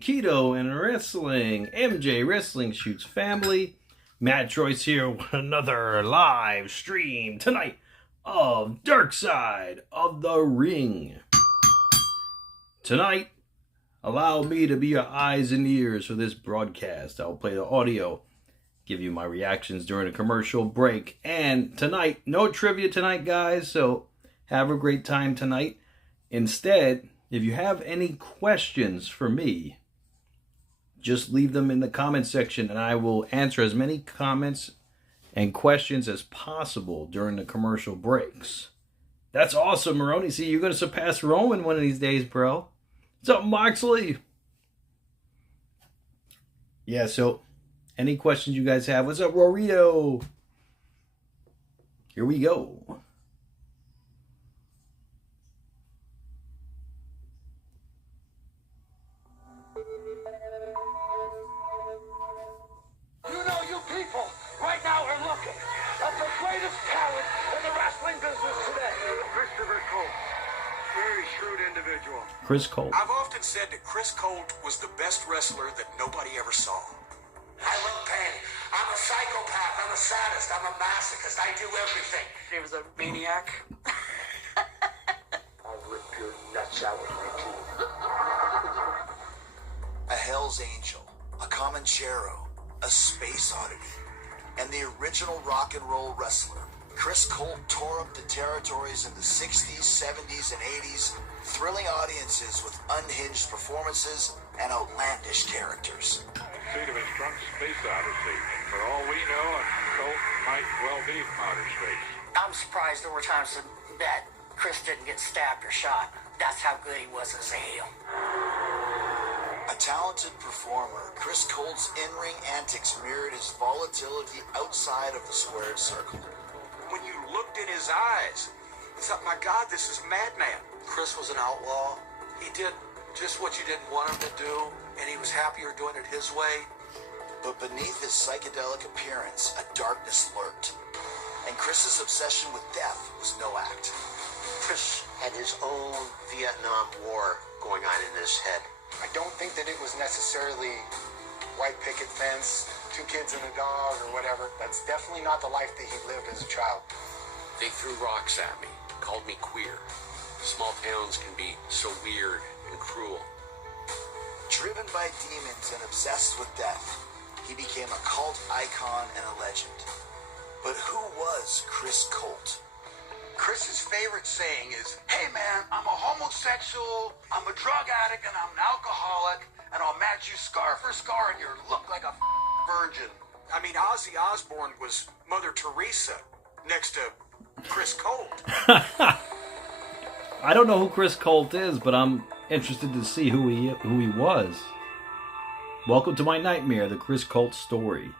Keto and Wrestling, MJ Wrestling Shoots family. MATTROISE here with another live stream tonight of Dark Side of the Ring. Tonight, allow me to be your eyes and ears for this broadcast. I'll play the audio, give you my reactions during a commercial break. And tonight, no trivia tonight, guys, so have a great time tonight. Instead, if you have any questions for me, just leave them in the comment section and I will answer as many comments and questions as possible during the commercial breaks. That's awesome, Maroney. See, you're going to surpass Roman one of these days, bro. What's up, Moxley? Yeah, so any questions you guys have? What's up, Rorito? Here we go. Chris Colt. I've often said that Chris Colt was the best wrestler that nobody ever saw. I love pain. I'm a psychopath. I'm a sadist. I'm a masochist. I do everything. He was a maniac. I'll rip your nuts out with my teeth. A Hell's Angel, a Comanchero, a space oddity, and the original rock and roll wrestler. Chris Colt tore up the territories in the 60s, 70s, and 80s, thrilling audiences with unhinged performances and outlandish characters. Seat of his drunk space odyssey. For all we know, a Colt might well be from outer space. I'm surprised there were times that Chris didn't get stabbed or shot. That's how good he was as a heel. A talented performer, Chris Colt's in-ring antics mirrored his volatility outside of the squared circle. When you looked in his eyes, you thought, my God, this is a madman. Chris was an outlaw. He did just what you didn't want him to do, and he was happier doing it his way. But beneath his psychedelic appearance, a darkness lurked. And Chris's obsession with death was no act. Chris had his own Vietnam War going on in his head. I don't think that it was necessarily white picket fence, 2 kids and a dog or whatever. That's definitely not the life that he lived as a child. They threw rocks at me, called me queer. Small towns can be so weird and cruel. Driven by demons and obsessed with death, he became a cult icon and a legend. But who was Chris Colt? Chris's favorite saying is, hey man, I'm a homosexual, I'm a drug addict, and I'm an alcoholic, and I'll match you scar for scar, and you look like a virgin. I mean, Ozzy Osbourne was Mother Teresa next to Chris Colt. I don't know who Chris Colt is, but I'm interested to see who he was. Welcome to my nightmare, the Chris Colt story.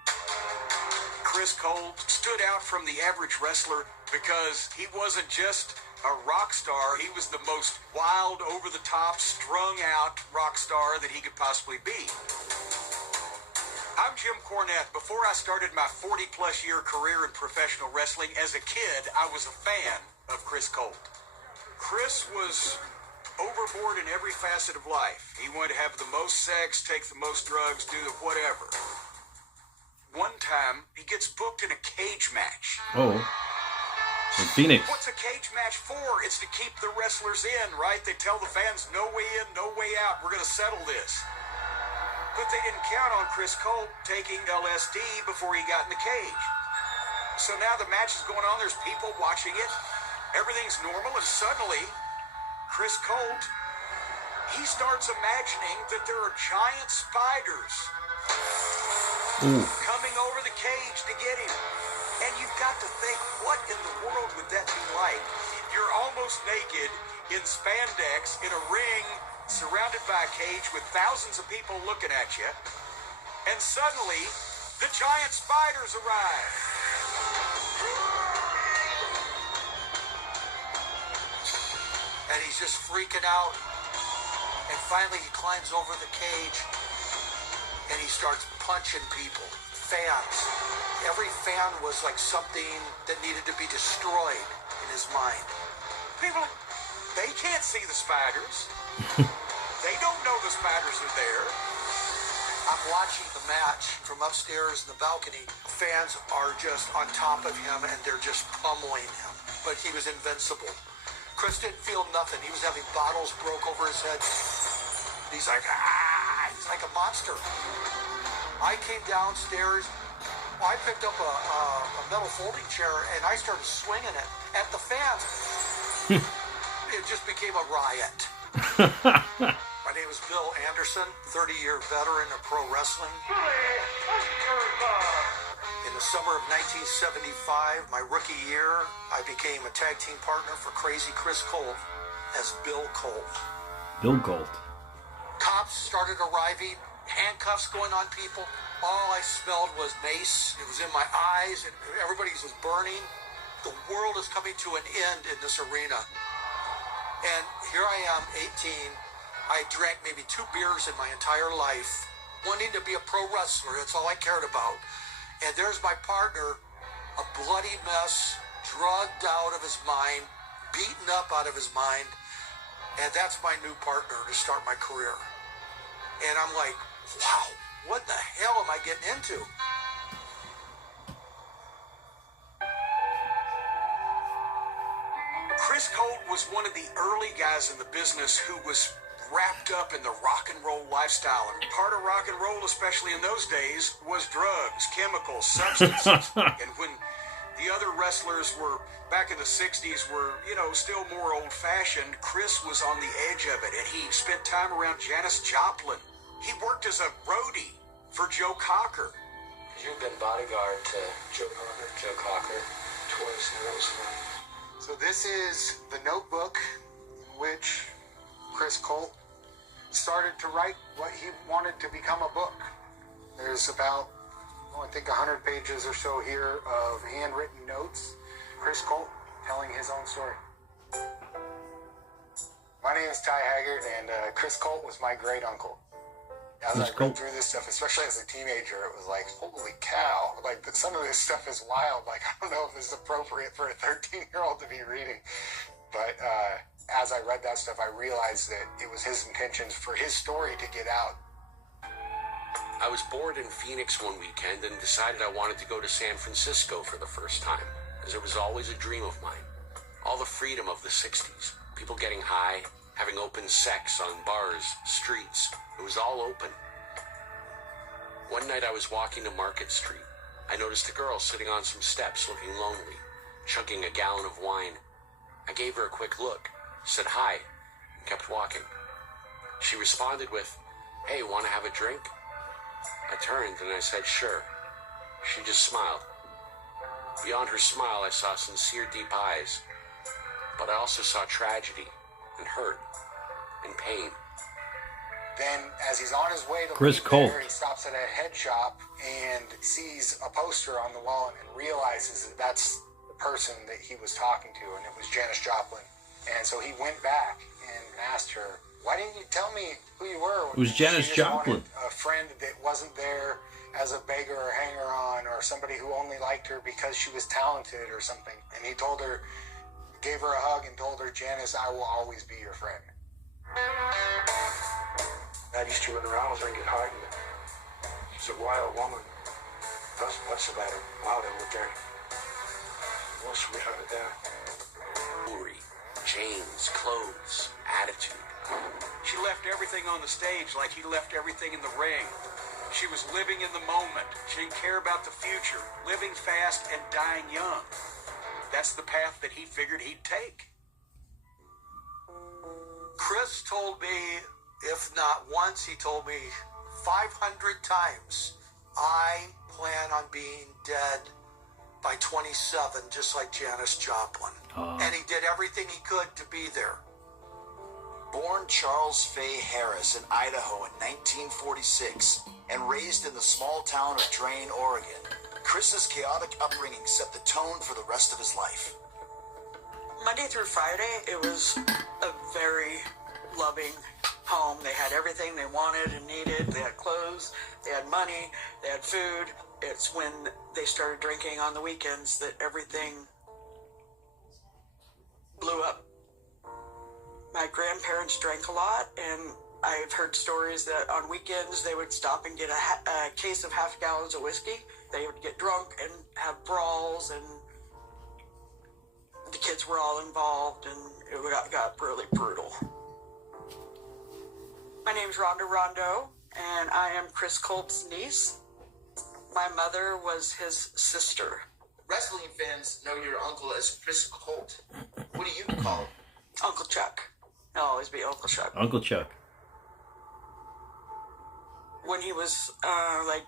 Chris Colt stood out from the average wrestler because he wasn't just a rock star, he was the most wild, over-the-top, strung-out rock star that he could possibly be. I'm Jim Cornette. Before I started my 40-plus year career in professional wrestling, as a kid, I was a fan of Chris Colt. Chris was overboard in every facet of life. He wanted to have the most sex, take the most drugs, do the whatever. One time, he gets booked in a cage match. Oh. In Phoenix. What's a cage match for? It's to keep the wrestlers in, right? They tell the fans, no way in, no way out. We're going to settle this. But they didn't count on Chris Colt taking LSD before he got in the cage. So now the match is going on. There's people watching it. Everything's normal. And suddenly, Chris Colt, he starts imagining that there are giant spiders coming over the cage to get him. And you've got to think, what in the world would that be like? You're almost naked in spandex in a ring surrounded by a cage with thousands of people looking at you. And suddenly, the giant spiders arrive. And he's just freaking out. And finally he climbs over the cage and he starts punching people, fans. Every fan was like something that needed to be destroyed in his mind. People, they can't see the spiders. They don't know the spiders are there. I'm watching the match from upstairs in the balcony. Fans are just on top of him, and they're just pummeling him. But he was invincible. Chris didn't feel nothing. He was having bottles broke over his head. He's like, ah! He's like a monster. I came downstairs. I picked up a metal folding chair, and I started swinging it at the fans. It just became a riot. My name is Bill Anderson, 30-year veteran of pro wrestling. In the summer of 1975, my rookie year, I became a tag team partner for Crazy Chris Colt as Bill Colt. Bill Colt. Cops started arriving, handcuffs going on people. All I smelled was mace. It was in my eyes, and everybody was burning. The world is coming to an end in this arena. And here I am, 18. I drank maybe 2 beers in my entire life, wanting to be a pro wrestler. That's all I cared about. And there's my partner, a bloody mess, drugged out of his mind, beaten up out of his mind. And that's my new partner to start my career. And I'm like, wow, what the hell am I getting into? Chris Colt was one of the early guys in the business who was wrapped up in the rock and roll lifestyle. And part of rock and roll, especially in those days, was drugs, chemicals, substances. And when the other wrestlers were, back in the 60s, were, you know, still more old-fashioned, Chris was on the edge of it. And he spent time around Janis Joplin. He worked as a roadie for Joe Cocker. You've been bodyguard to Joe Cocker twice, and that was fun. So this is the notebook in which Chris Colt started to write what he wanted to become a book. There's about, I think, 100 pages or so here of handwritten notes. Chris Colt telling his own story. My name is Ty Haggard, and Chris Colt was my great uncle. As I read through this stuff, especially as a teenager, it was like, holy cow. Like, some of this stuff is wild. Like, I don't know if this is appropriate for a 13-year-old to be reading. But as I read that stuff, I realized that it was his intentions for his story to get out. I was bored in Phoenix one weekend and decided I wanted to go to San Francisco for the first time, as it was always a dream of mine. All the freedom of the 60s, people getting high, having open sex on bars, streets. It was all open. One night I was walking to Market Street. I noticed a girl sitting on some steps looking lonely, chugging a gallon of wine. I gave her a quick look, said hi, and kept walking. She responded with, "Hey, want to have a drink?" I turned and I said, "Sure." She just smiled. Beyond her smile, I saw sincere, deep eyes. But I also saw tragedy and hurt and pain. Then, as he's on his way to Chris leave Colt. there, he stops at a head shop and sees a poster on the wall and realizes that that's the person that he was talking to, and it was Janis Joplin. And so he went back and asked her, "Why didn't you tell me who you were?" It was Janis She just Joplin. wanted a friend that wasn't there as a beggar or hanger-on, or somebody who only liked her because she was talented or something. And he told her, gave her a hug and told her, "Janis, I will always be your friend." I used to run around with her and get hard, and she's a wild woman. What's about her? Wild over there. What's sweetheart there? Jewelry, chains, clothes, attitude. She left everything on the stage like he left everything in the ring. She was living in the moment. She didn't care about the future, living fast and dying young. That's the path that he figured he'd take. Chris told me, if not once, he told me 500 times, I plan on being dead by 27, just like Janis Joplin. And he did everything he could to be there. Born Charles Fay Harris in Idaho in 1946 and raised in the small town of Drain, Oregon, Chris's chaotic upbringing set the tone for the rest of his life. Monday through Friday, it was a very loving home. They had everything they wanted and needed. They had clothes, they had money, they had food. It's when they started drinking on the weekends that everything blew up. My grandparents drank a lot, and I've heard stories that on weekends they would stop and get a case of half gallons of whiskey. They would get drunk and have brawls, and the kids were all involved, and it got really brutal. My name's Rhonda Rondo, and I am Chris Colt's niece. My mother was his sister. Wrestling fans know your uncle as Chris Colt. What do you call him? Uncle Chuck. He'll always be Uncle Chuck. Uncle Chuck. When he was like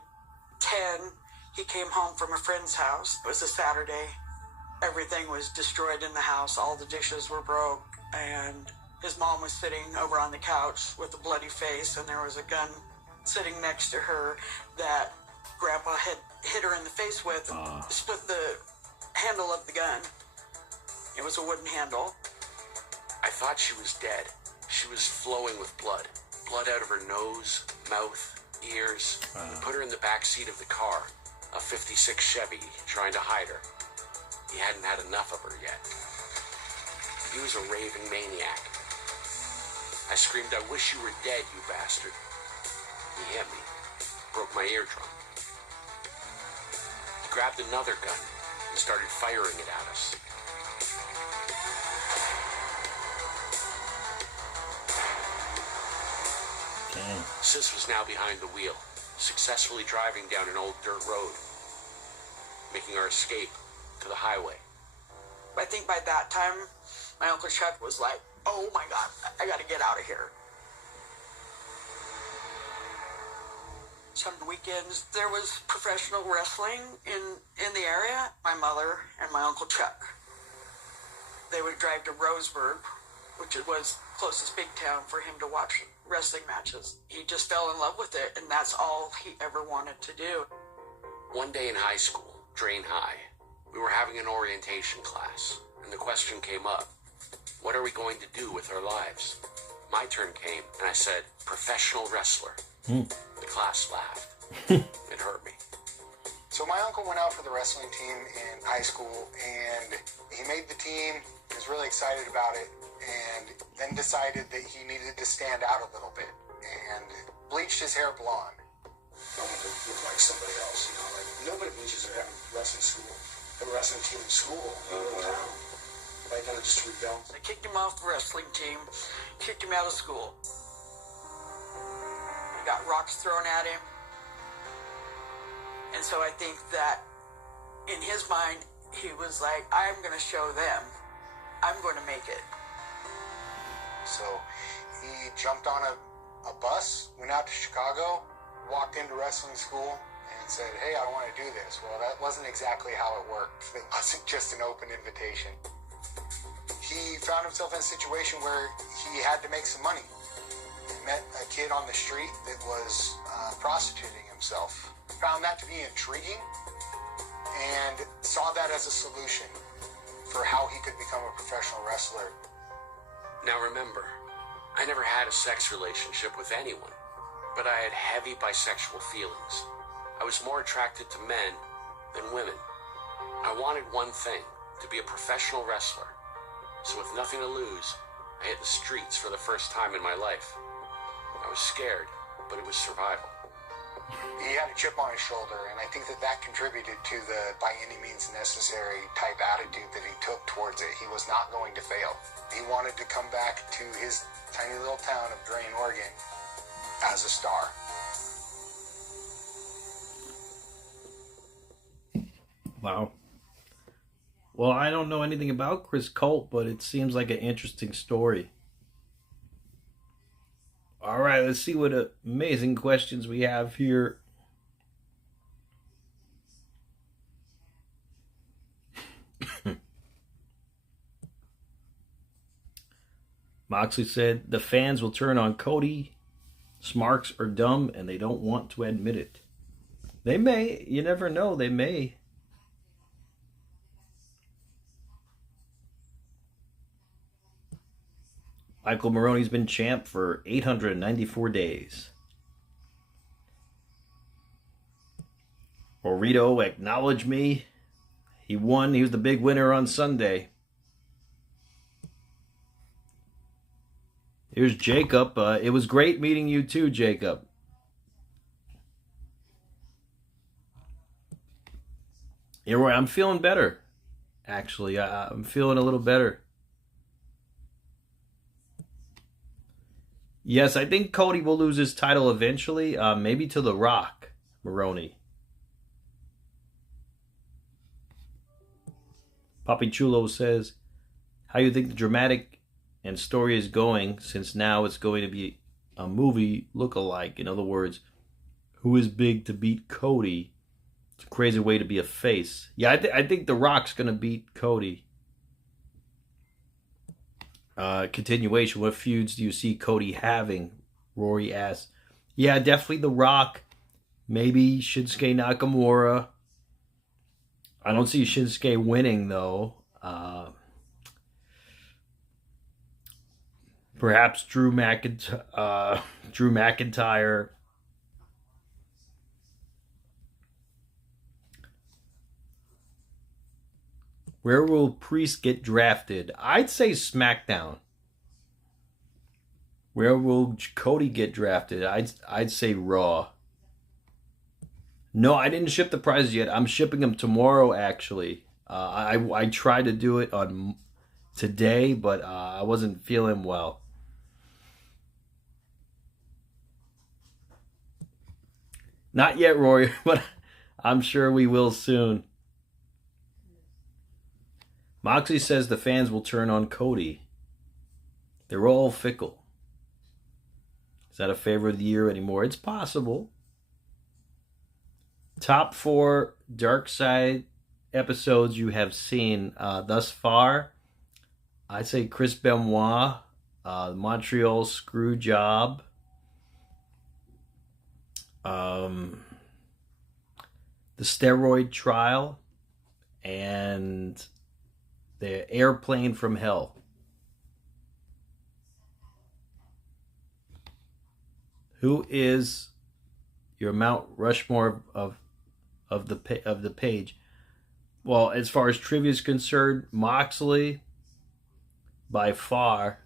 10, he came home from a friend's house. It was a Saturday. Everything was destroyed in the house. All the dishes were broke, and his mom was sitting over on the couch with a bloody face, and there was a gun sitting next to her that Grandpa had hit her in the face with and split the handle of the gun. It was a wooden handle. I thought she was dead. She was flowing with blood. Blood out of her nose, mouth, ears. We put her in the back seat of the car, a 56 Chevy, trying to hide her. He hadn't had enough of her yet. He was a raving maniac. I screamed, "I wish you were dead, you bastard." He hit me, broke my eardrum. He grabbed another gun and started firing it at us. Damn. Sis was now behind the wheel, successfully driving down an old dirt road, making our escape to the highway. I think by that time, my Uncle Chuck was like, "Oh my God, I gotta get out of here." Some weekends, there was professional wrestling in the area. My mother and my Uncle Chuck, they would drive to Roseburg, which was closest big town, for him to watch wrestling matches. He just fell in love with it, and that's all he ever wanted to do. One day in high school, Drain High, we were having an orientation class, and the question came up, what are we going to do with our lives? My turn came, and I said, professional wrestler. The class laughed. It hurt me. So my uncle went out for the wrestling team in high school, and he made the team. He was really excited about it, and then decided that he needed to stand out a little bit, and bleached his hair blonde. I wanted to look like somebody else, you know, like nobody bleaches their hair in wrestling school. The wrestling team in school, in town. Like, kind of just rebel. They kicked him off the wrestling team, kicked him out of school. He got rocks thrown at him. And so I think that in his mind, he was like, I'm going to show them. I'm going to make it. So he jumped on a bus, went out to Chicago, walked into wrestling school, and said, hey, I want to do this. Well, that wasn't exactly how it worked. It wasn't just an open invitation. He found himself in a situation where he had to make some money. He met a kid on the street that was prostituting himself. Found that to be intriguing and saw that as a solution for how he could become a professional wrestler. Now remember, I never had a sex relationship with anyone, but I had heavy bisexual feelings. I was more attracted to men than women. I wanted one thing, to be a professional wrestler. So with nothing to lose, I hit the streets for the first time in my life. I was scared, but it was survival. He had a chip on his shoulder, and I think that contributed to the by any means necessary type attitude that he took towards it. He was not going to fail. He wanted to come back to his tiny little town of Drain, Oregon as a star. Wow. Well, I don't know anything about Chris Colt, but it seems like an interesting story. All right, let's see what amazing questions we have here. Moxley said, the fans will turn on Cody. Smarks are dumb and they don't want to admit it. They may. You never know. They may. Michael Maroney's been champ for 894 days. Orito, acknowledge me. He won. He was the big winner on Sunday. Here's Jacob. It was great meeting you too, Jacob. Yeah, Roy, I'm feeling better. Actually, I'm feeling a little better. Yes, I think Cody will lose his title eventually. Maybe to The Rock, Maroney. Papi Chulo says, how you think the dramatic and story is going, since now it's going to be a movie look-alike. In other words, who is big to beat Cody? It's a crazy way to be a face. Yeah, I think The Rock's going to beat Cody. Continuation, what feuds do you see Cody having? Rory asks. Yeah, definitely The Rock. Maybe Shinsuke Nakamura. I don't see Shinsuke winning, though. Perhaps Drew McIntyre. Where will Priest get drafted? I'd say SmackDown. Where will Cody get drafted? I'd say Raw. No, I didn't ship the prizes yet. I'm shipping them tomorrow, actually. I tried to do it on today, but I wasn't feeling well. Not yet, Rory, but I'm sure we will soon. Moxley says the fans will turn on Cody. They're all fickle. Is that a favorite of the year anymore? It's possible. Top 4 Dark Side episodes you have seen thus far. I'd say Chris Benoit, the Montreal Screw Job, the steroid trial, and the airplane from hell. Who is your Mount Rushmore of the page? Well, as far as trivia is concerned, Moxley, by far.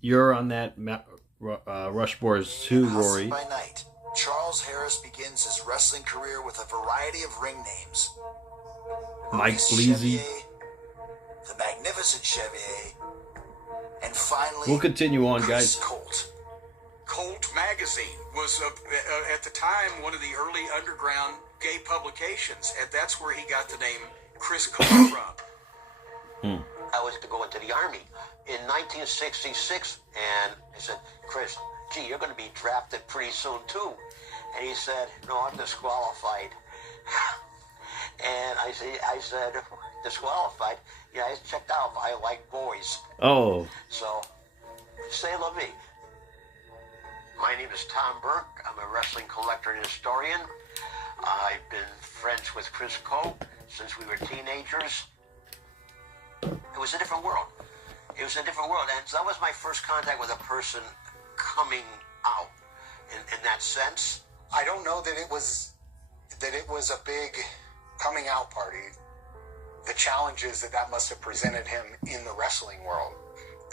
You're on that Rushmore's too, Rory. By night, Charles Harris begins his wrestling career with a variety of ring names. Mike Bleasy, the Magnificent Chevier, and finally, we'll continue on, Chris guys. Colt. Colt magazine was, at the time, one of the early underground gay publications, and that's where he got the name Chris Colt from. I was to go into the Army in 1966, and I said, Chris, gee, you're going to be drafted pretty soon, too. And he said, no, I'm disqualified. And I said, disqualified? Yeah, I checked out. I like boys. Oh. So, say la vie. My name is Tom Burke. I'm a wrestling collector and historian. I've been friends with Chris Colt since we were teenagers. It was a different world. It was a different world. And that was my first contact with a person coming out in that sense. I don't know that it was a big coming out party. The challenges that must have presented him in the wrestling world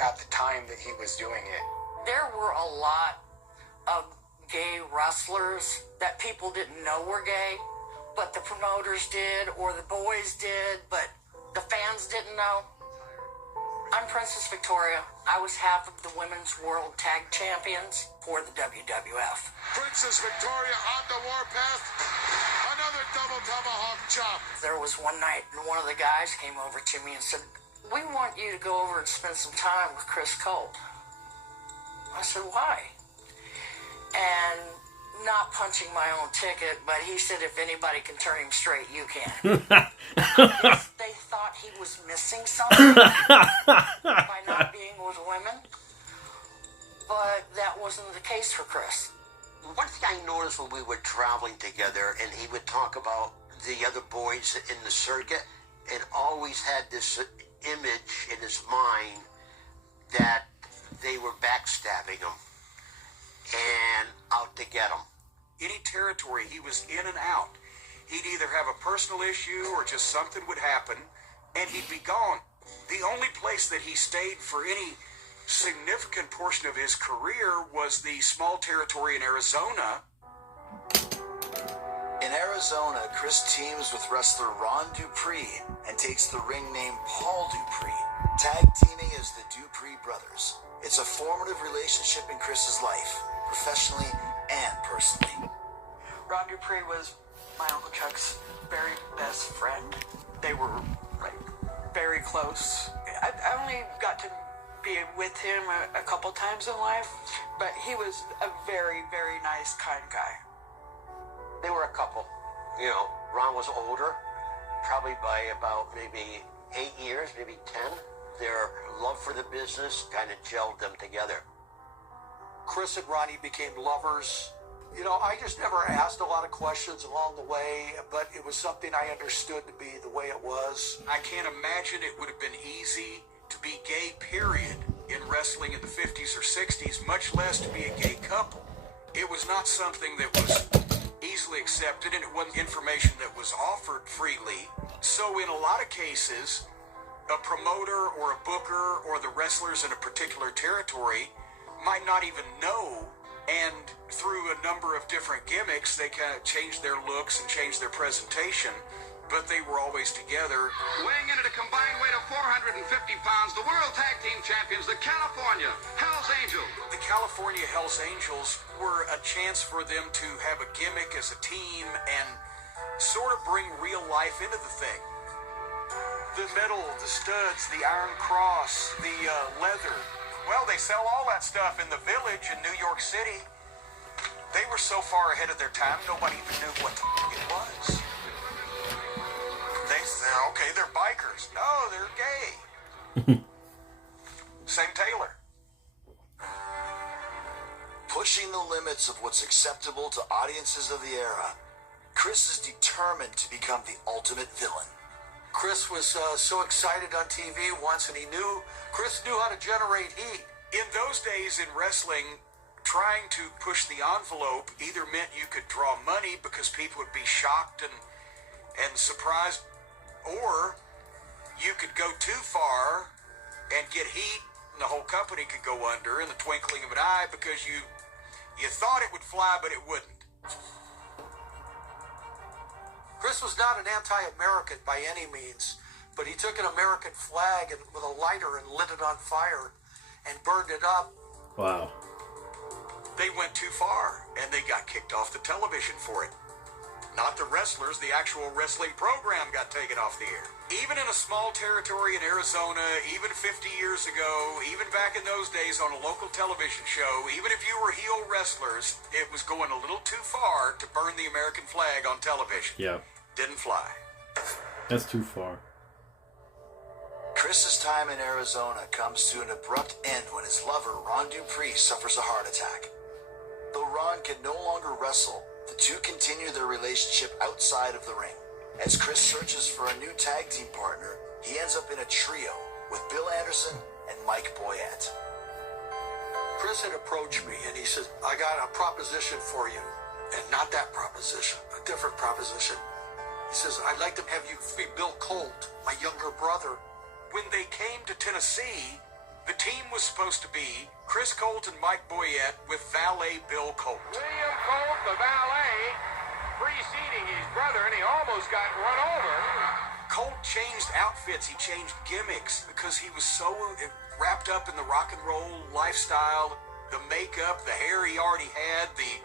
at the time that he was doing it. There were a lot of gay wrestlers that people didn't know were gay, but the promoters did or the boys did, but the fans didn't know. I'm Princess Victoria. I was half of the Women's World Tag Champions for the WWF. Princess Victoria on the warpath. Another double tomahawk chop. There was one night, and one of the guys came over to me and said, we want you to go over and spend some time with Chris Colt. I said, why? And not punching my own ticket, but he said, if anybody can turn him straight, you can. They thought he was missing something by not being with women, but that wasn't the case for Chris. One thing I noticed when we were traveling together, and he would talk about the other boys in the circuit, and always had this image in his mind that they were backstabbing him and out to get him. Any territory he was in and out, he'd either have a personal issue or just something would happen, and he'd be gone. The only place that he stayed for any significant portion of his career was the small territory in Arizona. In Arizona, Chris teams with wrestler Ron Dupree and takes the ring name Paul Dupree, tag teaming as the Dupree brothers. It's a formative relationship in Chris's life, professionally and personally. Ron Dupree was my Uncle Chuck's very best friend. They were like very close. I only got to be with him a couple times in life, but he was a very, very nice, kind guy. They were a couple. You know, Ron was older, probably by about maybe 8 years, maybe 10. Their love for the business kind of gelled them together. Chris and Ronnie became lovers. You know, I just never asked a lot of questions along the way, but it was something I understood to be the way it was. I can't imagine it would have been easy to be gay, period, in wrestling in the 50s or 60s, much less to be a gay couple. It was not something that was easily accepted, and it wasn't information that was offered freely. So in a lot of cases, a promoter or a booker or the wrestlers in a particular territory might not even know, and through a number of different gimmicks, they kind of changed their looks and changed their presentation, but they were always together. Weighing in at a combined weight of 450 pounds, the World Tag Team Champions, the California Hells Angels. The California Hells Angels were a chance for them to have a gimmick as a team and sort of bring real life into the thing. The metal, the studs, the Iron Cross, the leather. Well, they sell all that stuff in the Village in New York City. They were so far ahead of their time, nobody even knew what the it was. They said, okay, they're bikers. No, they're gay. Same Taylor. Pushing the limits of what's acceptable to audiences of the era, Chris is determined to become the ultimate villain. Chris was so excited on TV once, and Chris knew how to generate heat. In those days in wrestling, trying to push the envelope either meant you could draw money because people would be shocked and surprised, or you could go too far and get heat, and the whole company could go under in the twinkling of an eye because you thought it would fly, but it wouldn't. Chris was not an anti-American by any means, but he took an American flag and with a lighter and lit it on fire and burned it up. Wow. They went too far, and they got kicked off the television for it. Not the wrestlers, the actual wrestling program got taken off the air. Even in a small territory in Arizona, even 50 years ago, even back in those days on a local television show, even if you were heel wrestlers, it was going a little too far to burn the American flag on television. Yeah. Didn't fly. That's too far. Chris's time in Arizona comes to an abrupt end when his lover, Ron Dupree, suffers a heart attack. Though Ron can no longer wrestle, the two continue their relationship outside of the ring. As Chris searches for a new tag team partner, he ends up in a trio with Bill Anderson and Mike Boyette. Chris had approached me, and he said, I got a proposition for you. And not that proposition, a different proposition. He says, I'd like to have you be Bill Colt, my younger brother. When they came to Tennessee, the team was supposed to be Chris Colt and Mike Boyette with valet Bill Colt. William Colt, the valet, preceding his brother, and he almost got run over. Colt changed outfits, he changed gimmicks because he was so wrapped up in the rock and roll lifestyle, the makeup, the hair he already had, the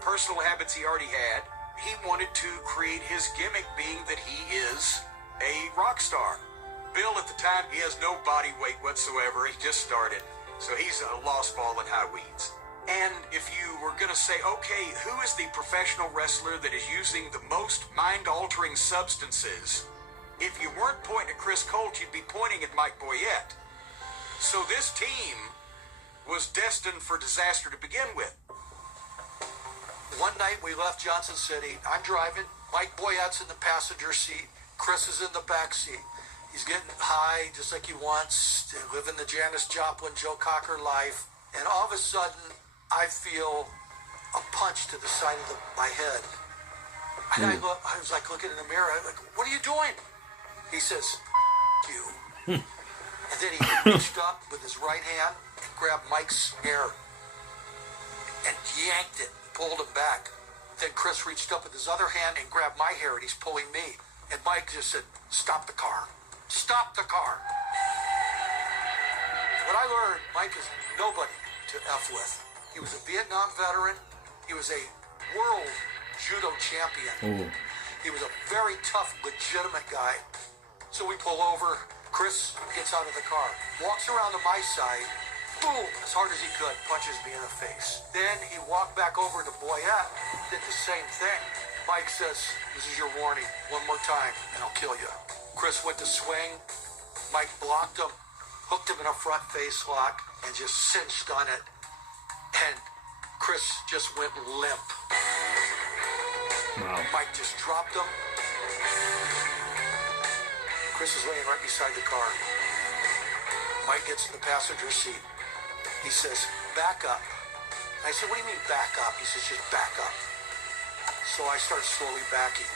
personal habits he already had. He wanted to create his gimmick being that he is a rock star. Bill, at the time, he has no body weight whatsoever. He just started. So he's a lost ball in high weeds. And if you were going to say, okay, who is the professional wrestler that is using the most mind-altering substances? If you weren't pointing at Chris Colt, you'd be pointing at Mike Boyette. So this team was destined for disaster to begin with. One night we left Johnson City. I'm driving. Mike Boyette's in the passenger seat. Chris is in the back seat. He's getting high just like he wants, living the Janis Joplin, Joe Cocker life. And all of a sudden, I feel a punch to the side of my head. And I was like looking in the mirror. I'm like, what are you doing? He says, you. And then he reached up with his right hand grabbed Mike's hair and yanked it, pulled him back. Then Chris reached up with his other hand and grabbed my hair, and he's pulling me. And Mike just said, "Stop the car. Stop the car." What I learned, Mike is nobody to F with. He was a Vietnam veteran. He was a world judo champion. Ooh. He was a very tough, legitimate guy. So we pull over. Chris gets out of the car, walks around to my side, boom, as hard as he could, punches me in the face. Then he walked back over to Boyette, did the same thing. Mike says, "This is your warning. One more time, and I'll kill you." Chris went to swing. Mike blocked him, hooked him in a front face lock, and just cinched on it. And Chris just went limp. Wow. Mike just dropped him. Chris is laying right beside the car. Mike gets in the passenger seat. He says, "Back up." I said, "What do you mean back up?" He says, "Just back up." So I start slowly backing.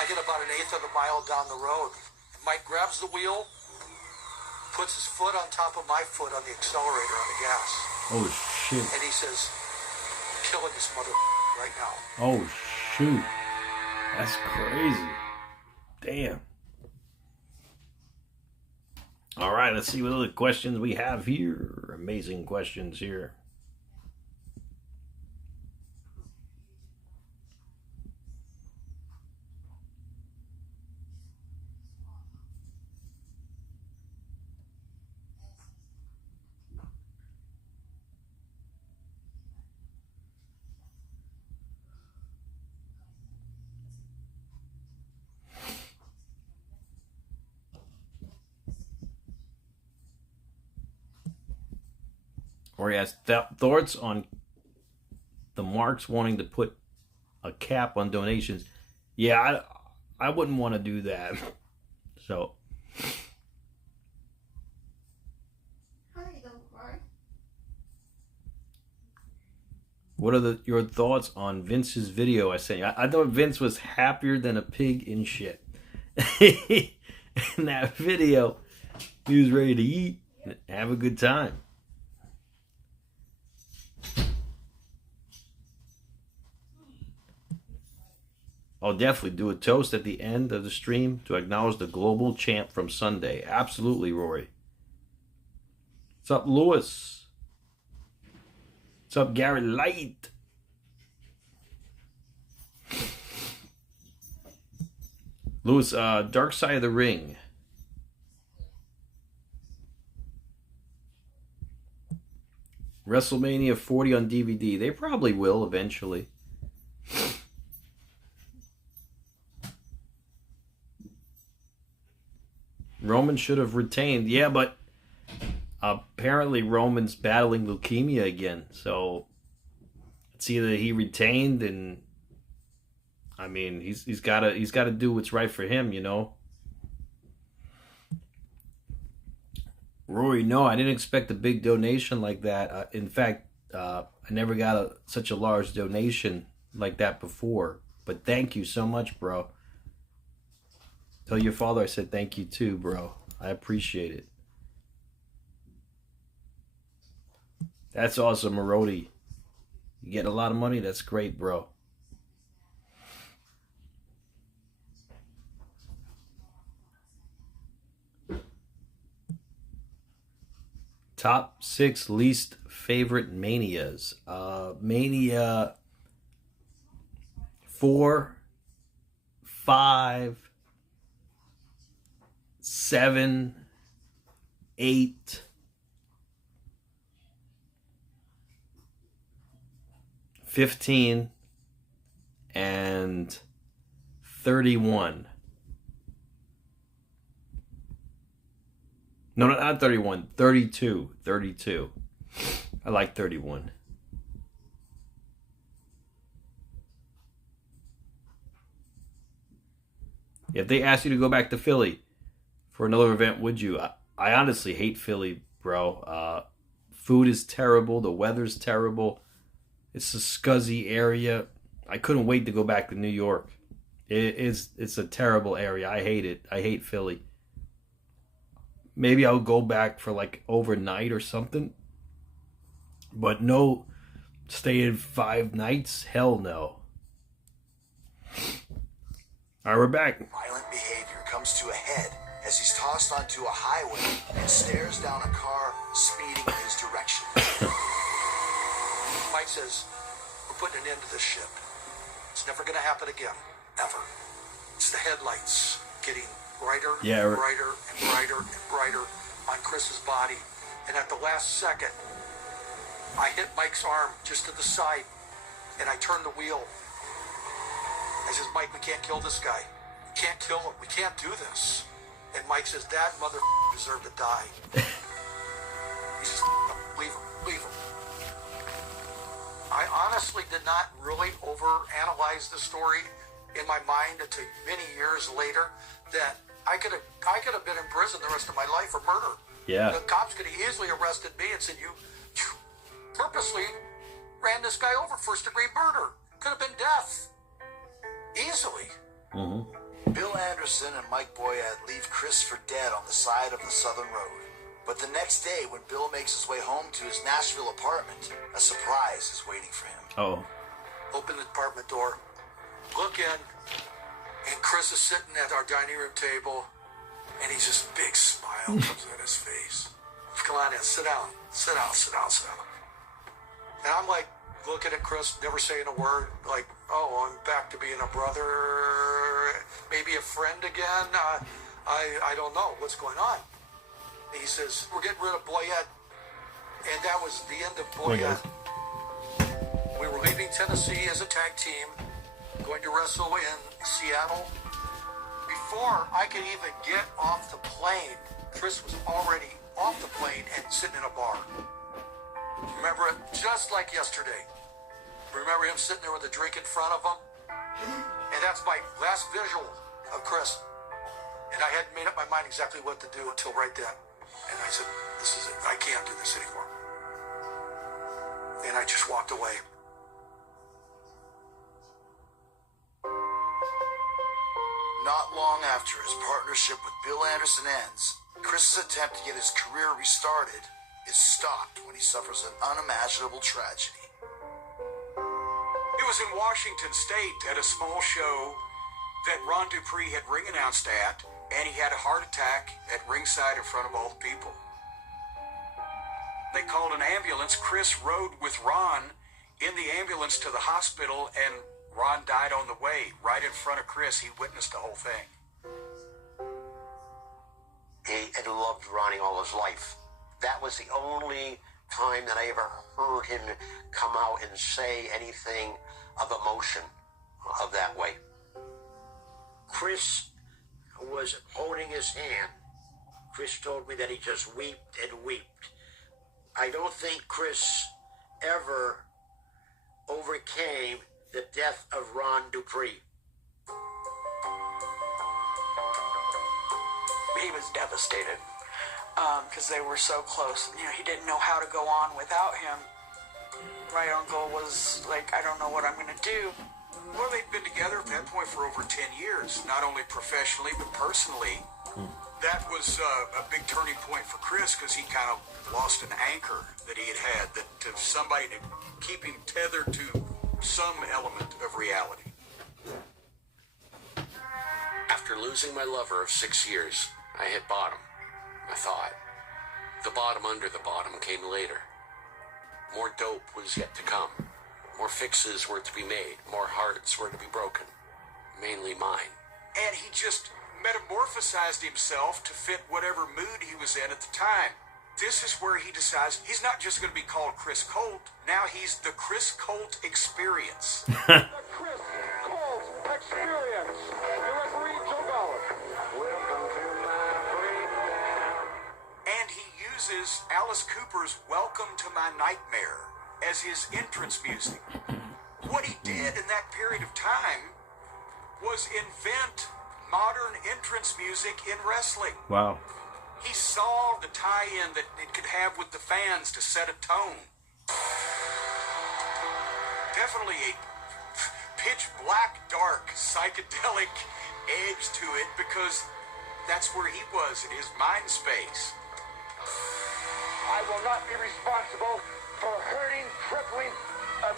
I get about an eighth of a mile down the road. Mike grabs the wheel, puts his foot on top of my foot on the accelerator on the gas. Oh, shit. And he says, "Killing this mother right now." Oh, shoot. That's crazy. Damn. All right, let's see what other questions we have here. Amazing questions here. Or he has thoughts on the Marks wanting to put a cap on donations. Yeah, I wouldn't want to do that. So. What are your thoughts on Vince's video I sent you? I thought Vince was happier than a pig in shit. In that video, he was ready to eat and have a good time. I'll definitely do a toast at the end of the stream to acknowledge the global champ from Sunday. Absolutely, Rory. What's up, Lewis? What's up, Gary Light? Lewis, Dark Side of the Ring. WrestleMania 40 on DVD. They probably will eventually. Roman should have retained. Yeah, but apparently Roman's battling leukemia again. So it's either he retained and I mean he's gotta do what's right for him, you know. Rory, no, I didn't expect a big donation like that. In fact, I never got such a large donation like that before. But thank you so much, bro. Tell your father I said thank you too, bro. I appreciate it. That's awesome, Marodi. You get a lot of money? That's great, bro. Top 6 least favorite manias. Mania 4, 5, 7, 8, 15, and 31. No, not 31. 32. 32. I like 31. If they asked you to go back to Philly for another event, would you? I honestly hate Philly, bro. Food is terrible. The weather's terrible. It's a scuzzy area. I couldn't wait to go back to New York. It's a terrible area. I hate it. I hate Philly. Maybe I'll go back for like overnight or something. But no staying 5 nights? Hell no. All right, we're back. Violent behavior comes to a head as he's tossed onto a highway and stares down a car speeding in his direction. Mike says, we're putting an end to this shit. It's never going to happen again, ever. It's the headlights getting brighter, Yeah, brighter, and brighter, and brighter on Chris's body. And at the last second, I hit Mike's arm just to the side, and I turned the wheel. I says, Mike, we can't kill this guy. We can't kill him. We can't do this. And Mike says, that mother deserved to die. He says, leave him, leave him. I honestly did not really overanalyze the story in my mind until many years later that I could have been in prison the rest of my life for murder. Yeah. The cops could have easily arrested me and said, you purposely ran this guy over, first-degree murder. Could have been death. Easily. Mm-hmm. Bill Anderson and Mike Boyette leave Chris for dead on the side of the Southern Road. But the next day, when Bill makes his way home to his Nashville apartment, a surprise is waiting for him. Oh. Open the apartment door, look in, and Chris is sitting at our dining room table, and he's just big smile comes on his face. Come on in, sit down, sit down, sit down, sit down. And I'm like, looking at Chris, never saying a word, like, oh, I'm back to being a brother, maybe a friend again. I don't know what's going on. He says, we're getting rid of Boyette. And that was the end of Boyette. We were leaving Tennessee as a tag team, going to wrestle in Seattle. Before I could even get off the plane, Chris was already off the plane and sitting in a bar. Remember it just like yesterday. Remember him sitting there with a drink in front of him? And that's my last visual of Chris. And I hadn't made up my mind exactly what to do until right then. And I said, this is it. I can't do this anymore. And I just walked away. Not long after his partnership with Bill Anderson ends, Chris's attempt to get his career restarted is stopped when he suffers an unimaginable tragedy. It was in Washington State at a small show that Ron Dupree had ring announced at, and he had a heart attack at ringside in front of all the people. They called an ambulance. Chris rode with Ron in the ambulance to the hospital, and Ron died on the way, right in front of Chris. He witnessed the whole thing. He had loved Ronnie all his life. That was the only time that I ever heard him come out and say anything of emotion of that way. Chris was holding his hand. Chris told me that he just wept and wept. I don't think Chris ever overcame the death of Ron Dupree. He was devastated because they were so close. You know, he didn't know how to go on without him. My uncle was like, I don't know what I'm going to do. Well, they'd been together at that point for over 10 years, not only professionally, but personally. That was a big turning point for Chris because he kind of lost an anchor that he had, that to somebody to keep him tethered to some element of reality. After losing my lover of 6 years, I hit bottom, I thought. The bottom under the bottom came later. More dope was yet to come. More fixes were to be made. More hearts were to be broken. Mainly mine. And he just metamorphosized himself to fit whatever mood he was in at the time. This is where he decides he's not just going to be called Chris Colt. Now he's the Chris Colt Experience. The Chris Colt Experience. The referee, Joe Golliff. Welcome to my breakdown. And he uses Alice Cooper's Welcome to My Nightmare as his entrance music. What he did in that period of time was invent modern entrance music in wrestling. Wow. He saw the tie-in that it could have with the fans to set a tone. Definitely a pitch black, dark, psychedelic edge to it because that's where he was in his mind space. I will not be responsible for hurting, crippling,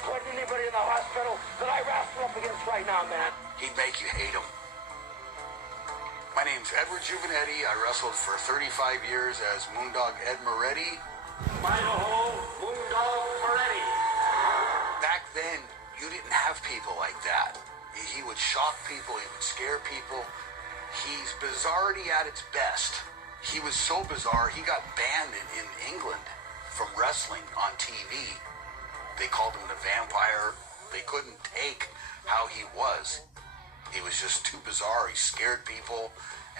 putting anybody in the hospital that I wrestle up against right now, man. He'd make you hate him. My name's Edward Juvenetti. I wrestled for 35 years as Moondog Ed Moretti. Idaho, Moondog Moretti. Back then, you didn't have people like that. He would shock people. He would scare people. He's bizarrety at its best. He was so bizarre, he got banned in England from wrestling on TV. They called him the vampire. They couldn't take how he was. He was just too bizarre. He scared people,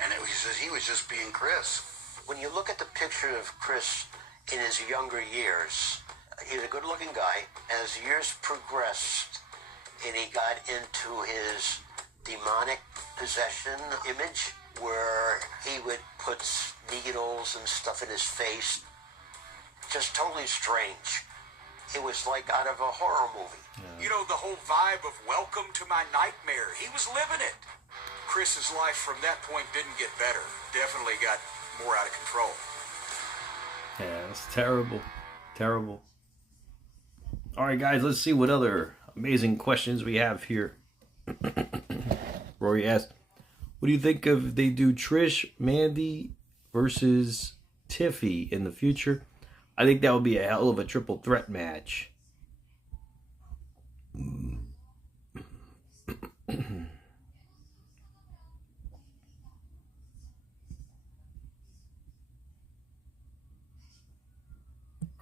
and he was just being Chris. When you look at the picture of Chris in his younger years, he's a good-looking guy. As years progressed and he got into his demonic possession image, where he would put needles and stuff in his face, just totally strange. It was like out of a horror movie. You know, the whole vibe of welcome to my nightmare. He was living it. Chris's life from that point didn't get better. Definitely got more out of control. Yeah, it's terrible. Terrible. Alright, guys, let's see what other amazing questions we have here. Rory asked, what do you think if they do Trish, Mandy versus Tiffy in the future? I think that would be a hell of a triple threat match.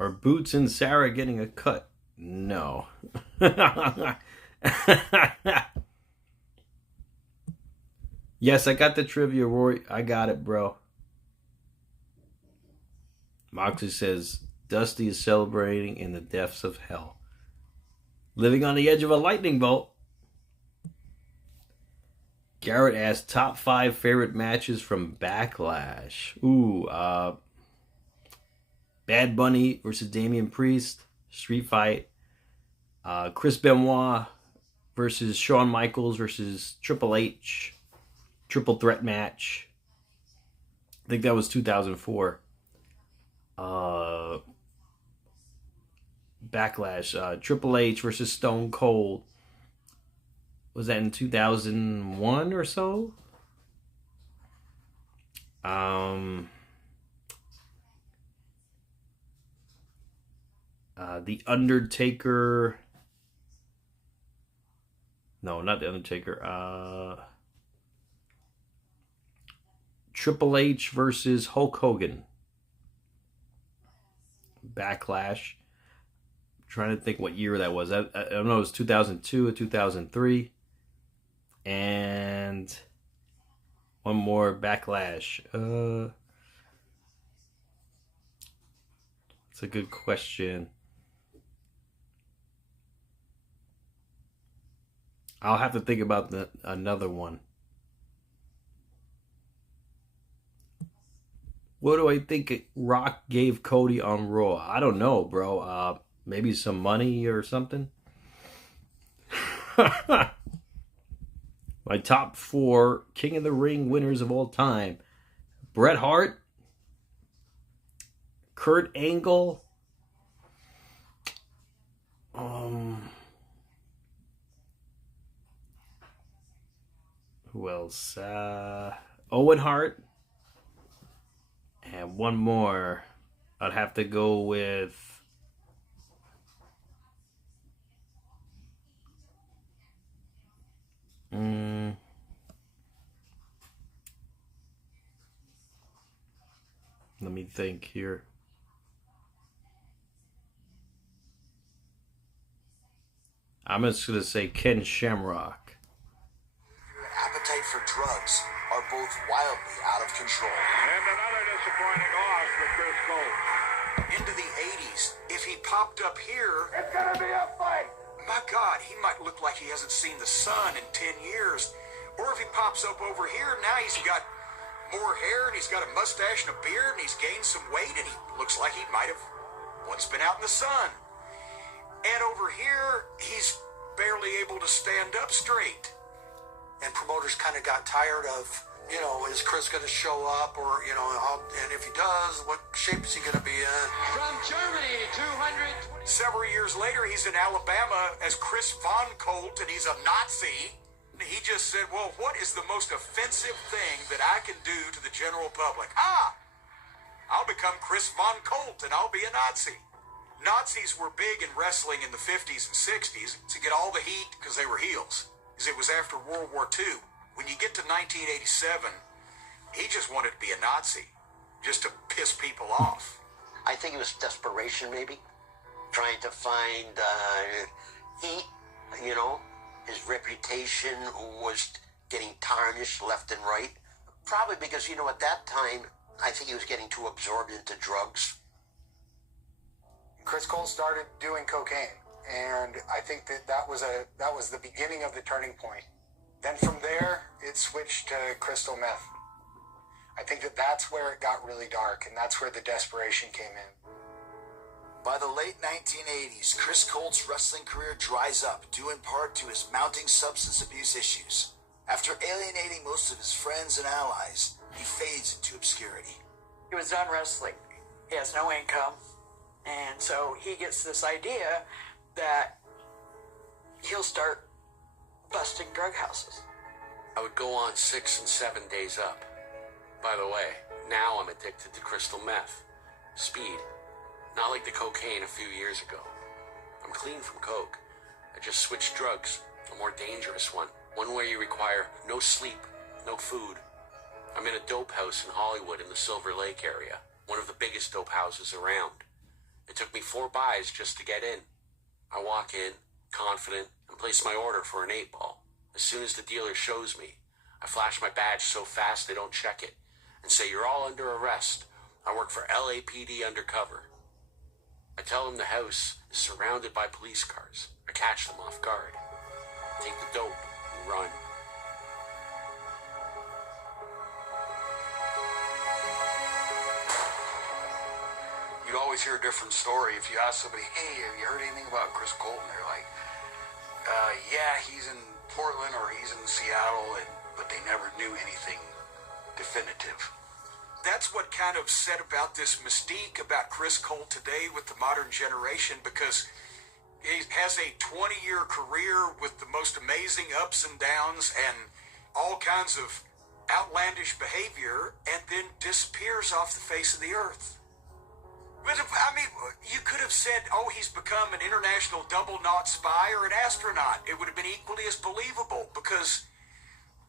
Are Boots and Sarah getting a cut? No. Yes, I got the trivia, Rory. I got it, bro. Moxley says, Dusty is celebrating in the depths of hell. Living on the edge of a lightning bolt. Garrett asked, top 5 favorite matches from Backlash. Ooh, Bad Bunny versus Damian Priest. Street Fight. Chris Benoit versus Shawn Michaels versus Triple H. Triple threat match. I think that was 2004. Backlash. Triple H versus Stone Cold. Was that in 2001 or so? The Undertaker. No, not the Undertaker. Triple H versus Hulk Hogan. Backlash. I'm trying to think what year that was. I don't know, it was 2002 or 2003. And one more, Backlash. It's a good question. I'll have to think about another one. What do I think Rock gave Cody on Raw? I don't know, bro. Maybe some money or something. My top 4 King of the Ring winners of all time. Bret Hart. Kurt Angle. Who else? Owen Hart. And one more. I'd have to go with... Let me think here. I'm just going to say Ken Shamrock. Your appetite for drugs are both wildly out of control. And another disappointing loss for Chris Colt. Into the 80s, if he popped up here, It's gonna be a fight. my God, he might look like he hasn't seen the sun in 10 years. Or if he pops up over here, now he's got more hair and he's got a mustache and a beard and he's gained some weight and he looks like he might have once been out in the sun. And over here, he's barely able to stand up straight. And promoters kind of got tired of, you know, is Chris going to show up, or, you know, and if he does, what shape is he going to be in. From Germany, 220. Several years later, he's in Alabama as Chris Colt, and he's a Nazi. He just said, well, what is the most offensive thing that I can do to the general public? I'll become Chris Colt, and I'll be a Nazi. Nazis were big in wrestling in the 50s and 60s to get all the heat because they were heels. Because it was after World War II. When you get to 1987, he just wanted to be a Nazi, just to piss people off. I think it was desperation, maybe. Trying to find heat, you know. His reputation was getting tarnished left and right. Probably because, you know, at that time, I think he was getting too absorbed into drugs. Chris Colt started doing cocaine, and I think that was the beginning of the turning point. Then from there, it switched to crystal meth. I think that's where it got really dark, and that's where the desperation came in. By the late 1980s, Chris Colt's wrestling career dries up, due in part to his mounting substance abuse issues. After alienating most of his friends and allies, he fades into obscurity. He was done wrestling. He has no income. And so he gets this idea that he'll start busting drug houses. I would go on 6 and 7 days up. By the way, now I'm addicted to crystal meth. Speed. Not like the cocaine a few years ago. I'm clean from coke. I just switched drugs, a more dangerous one. One where you require no sleep, no food. I'm in a dope house in Hollywood in the Silver Lake area, one of the biggest dope houses around. It took me 4 buys just to get in. I walk in, confident, and place my order for an 8-ball. As soon as the dealer shows me, I flash my badge so fast they don't check it, and say, "You're all under arrest. I work for LAPD undercover." I tell them the house is surrounded by police cars. I catch them off guard. Take the dope and run. You'd always hear a different story if you ask somebody, "Hey, have you heard anything about Chris Colt?" And they're like, yeah, he's in Portland or he's in Seattle, but they never knew anything definitive. That's what kind of said about this mystique about Chris Colt today with the modern generation, because he has a 20-year career with the most amazing ups and downs and all kinds of outlandish behavior, and then disappears off the face of the earth. But, I mean, you could have said, oh, he's become an international double-knot spy or an astronaut. It would have been equally as believable, because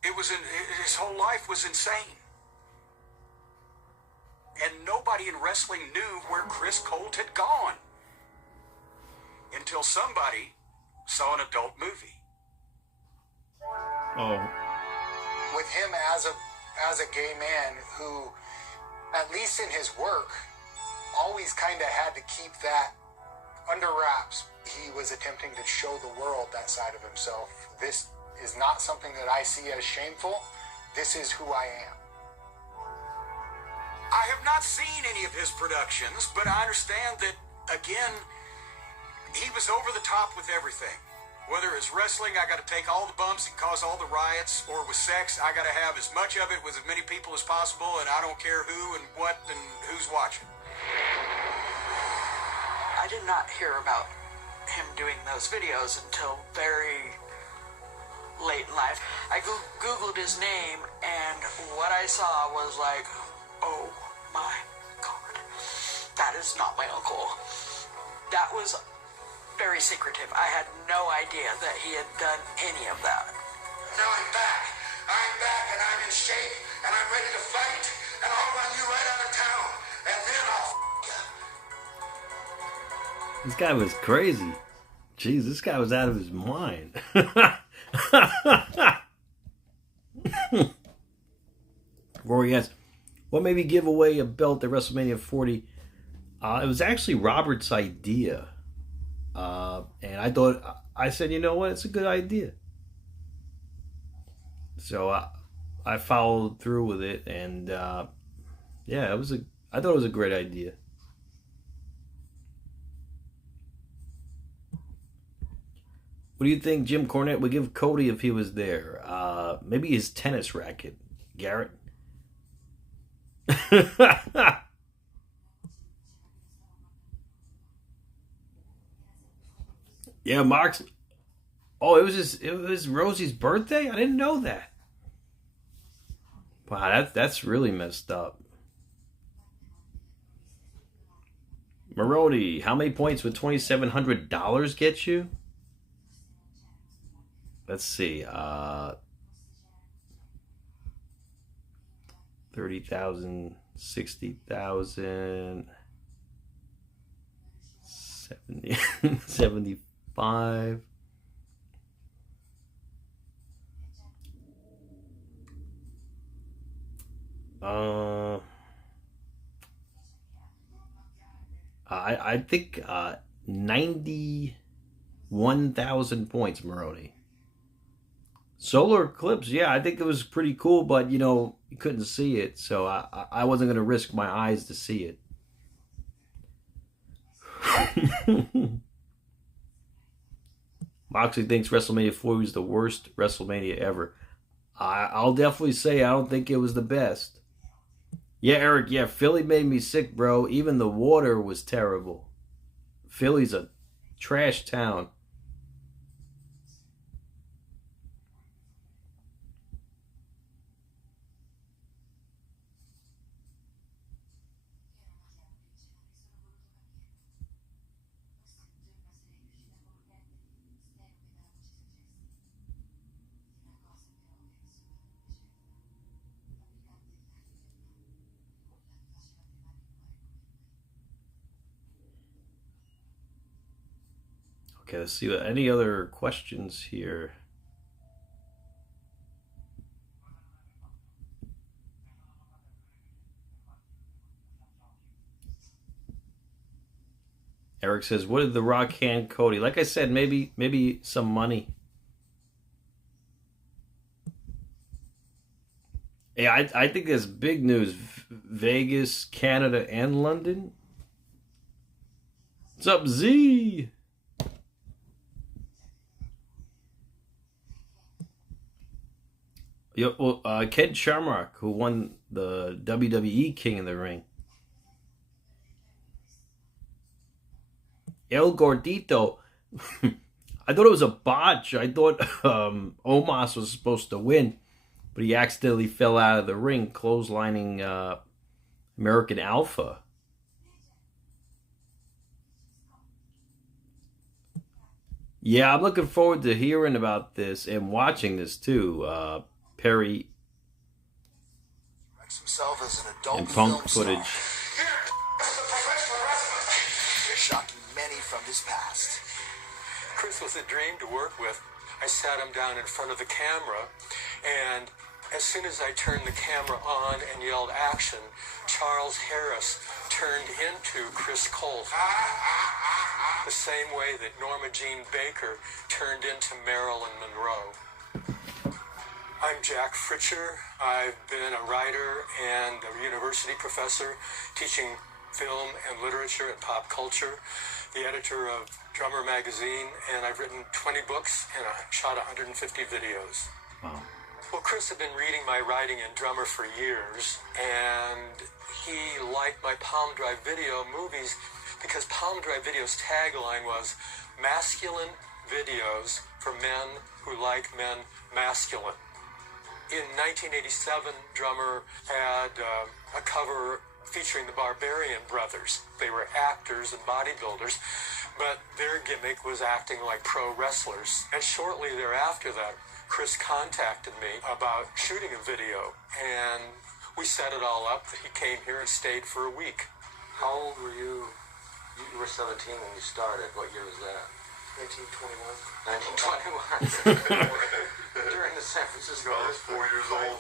his whole life was insane. And nobody in wrestling knew where Chris Colt had gone until somebody saw an adult movie. Oh. With him as a gay man who, at least in his work, always kind of had to keep that under wraps. He was attempting to show the world that side of himself. This is not something that I see as shameful. This is who I am. I have not seen any of his productions, but I understand that, again, he was over the top with everything. Whether it's wrestling, I got to take all the bumps and cause all the riots, or with sex, I got to have as much of it with as many people as possible, and I don't care who and what and who's watching. I did not hear about him doing those videos until very late in life. I Googled his name, and what I saw was like, oh my God, that is not my uncle. That was very secretive. I had no idea that he had done any of that. Now I'm back. I'm back, and I'm in shape, and I'm ready to fight, and I'll run you right out of town, and then I'll f*** you. This guy was crazy. Jeez, this guy was out of his mind. Rory asks, what made me give away a belt at WrestleMania 40? It was actually Robert's idea. And I said, you know what? It's a good idea. So I followed through with it, and yeah, I thought it was a great idea. What do you think Jim Cornette would give Cody if he was there? Maybe his tennis racket, Garrett. Yeah, Mark's. Oh, it was Rosie's birthday? I didn't know that. Wow, that's really messed up. Marody, how many points would $2,700 get you? Let's see. 30,000, 60,000, 70, 75. I think 91,000 points, Marody. Solar eclipse, yeah, I think it was pretty cool, but you couldn't see it, so I wasn't gonna risk my eyes to see it. Moxley thinks WrestleMania 4 was the worst WrestleMania ever. I'll definitely say I don't think it was the best. Yeah, Eric, yeah, Philly made me sick, bro. Even the water was terrible. Philly's a trash town. Okay, let's see what any other questions here. Eric says, "What did The Rock hand Cody?" Like I said, maybe some money. Yeah, I think there's big news. Vegas, Canada, and London. What's up, Z? Ken Shamrock, who won the WWE King of the Ring. El Gordito. I thought it was a botch. I thought Omos was supposed to win, but he accidentally fell out of the ring, clotheslining American Alpha. Yeah, I'm looking forward to hearing about this and watching this too. Perry himself as an adult and Punk film footage. Shocking many from his past. Chris was a dream to work with. I sat him down in front of the camera, and as soon as I turned the camera on and yelled action, Charles Harris turned into Chris Colt. The same way that Norma Jean Baker turned into Marilyn Monroe. I'm Jack Fritcher. I've been a writer and a university professor teaching film and literature and pop culture, the editor of Drummer Magazine, and I've written 20 books and shot 150 videos. Wow. Well, Chris had been reading my writing in Drummer for years, and he liked my Palm Drive Video movies because Palm Drive Video's tagline was masculine videos for men who like men masculine. In 1987, Drummer had a cover featuring the Barbarian Brothers. They were actors and bodybuilders, but their gimmick was acting like pro wrestlers. And shortly thereafter that, Chris contacted me about shooting a video, and we set it all up. He came here and stayed for a week. How old were you? You were 17 when you started. What year was that? 1921. 1921. During the San Francisco. I was 4 years old.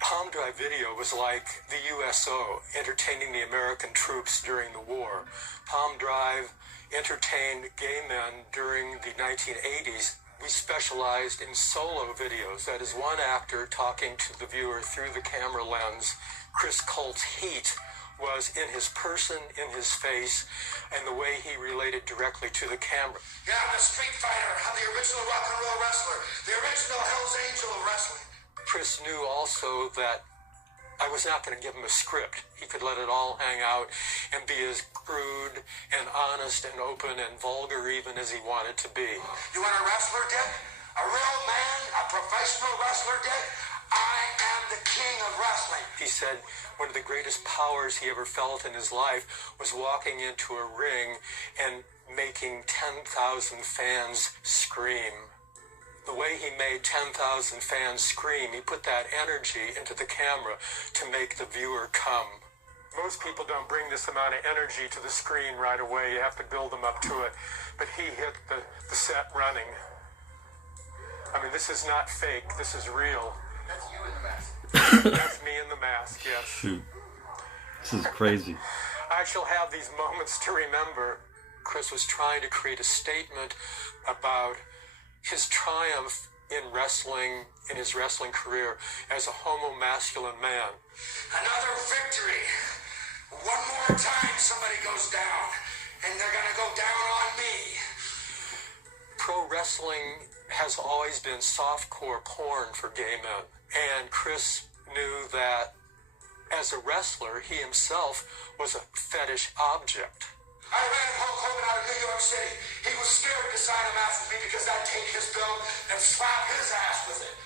Palm Drive Video was like the USO entertaining the American troops during the war. Palm Drive entertained gay men during the 1980s. We specialized in solo videos. That is one actor talking to the viewer through the camera lens. Chris Colt's heat was in his person, in his face, and the way he related directly to the camera. Yeah, I'm a street fighter. I'm the original rock and roll wrestler. The original Hell's Angel of wrestling. Chris knew also that I was not going to give him a script. He could let it all hang out and be as crude and honest and open and vulgar even as he wanted to be. You want a wrestler, Dick? A real man, a professional wrestler, Dick? I am the king of wrestling. He said one of the greatest powers he ever felt in his life was walking into a ring and making 10,000 fans scream. The way he made 10,000 fans scream, he put that energy into the camera to make the viewer come. Most people don't bring this amount of energy to the screen right away. You have to build them up to it. But he hit the set running. I mean, this is not fake. This is real. That's you in the mask. That's me in the mask, yes. Shoot. This is crazy. I shall have these moments to remember. Chris was trying to create a statement about his triumph in wrestling, in his wrestling career as a homo-masculine man. Another victory. One more time somebody goes down, and they're going to go down on me. Pro wrestling has always been softcore porn for gay men, and Chris knew that as a wrestler, he himself was a fetish object. I ran Hulk Hogan out of New York City. He was scared to sign a match with me because I'd take his belt and slap his ass with it.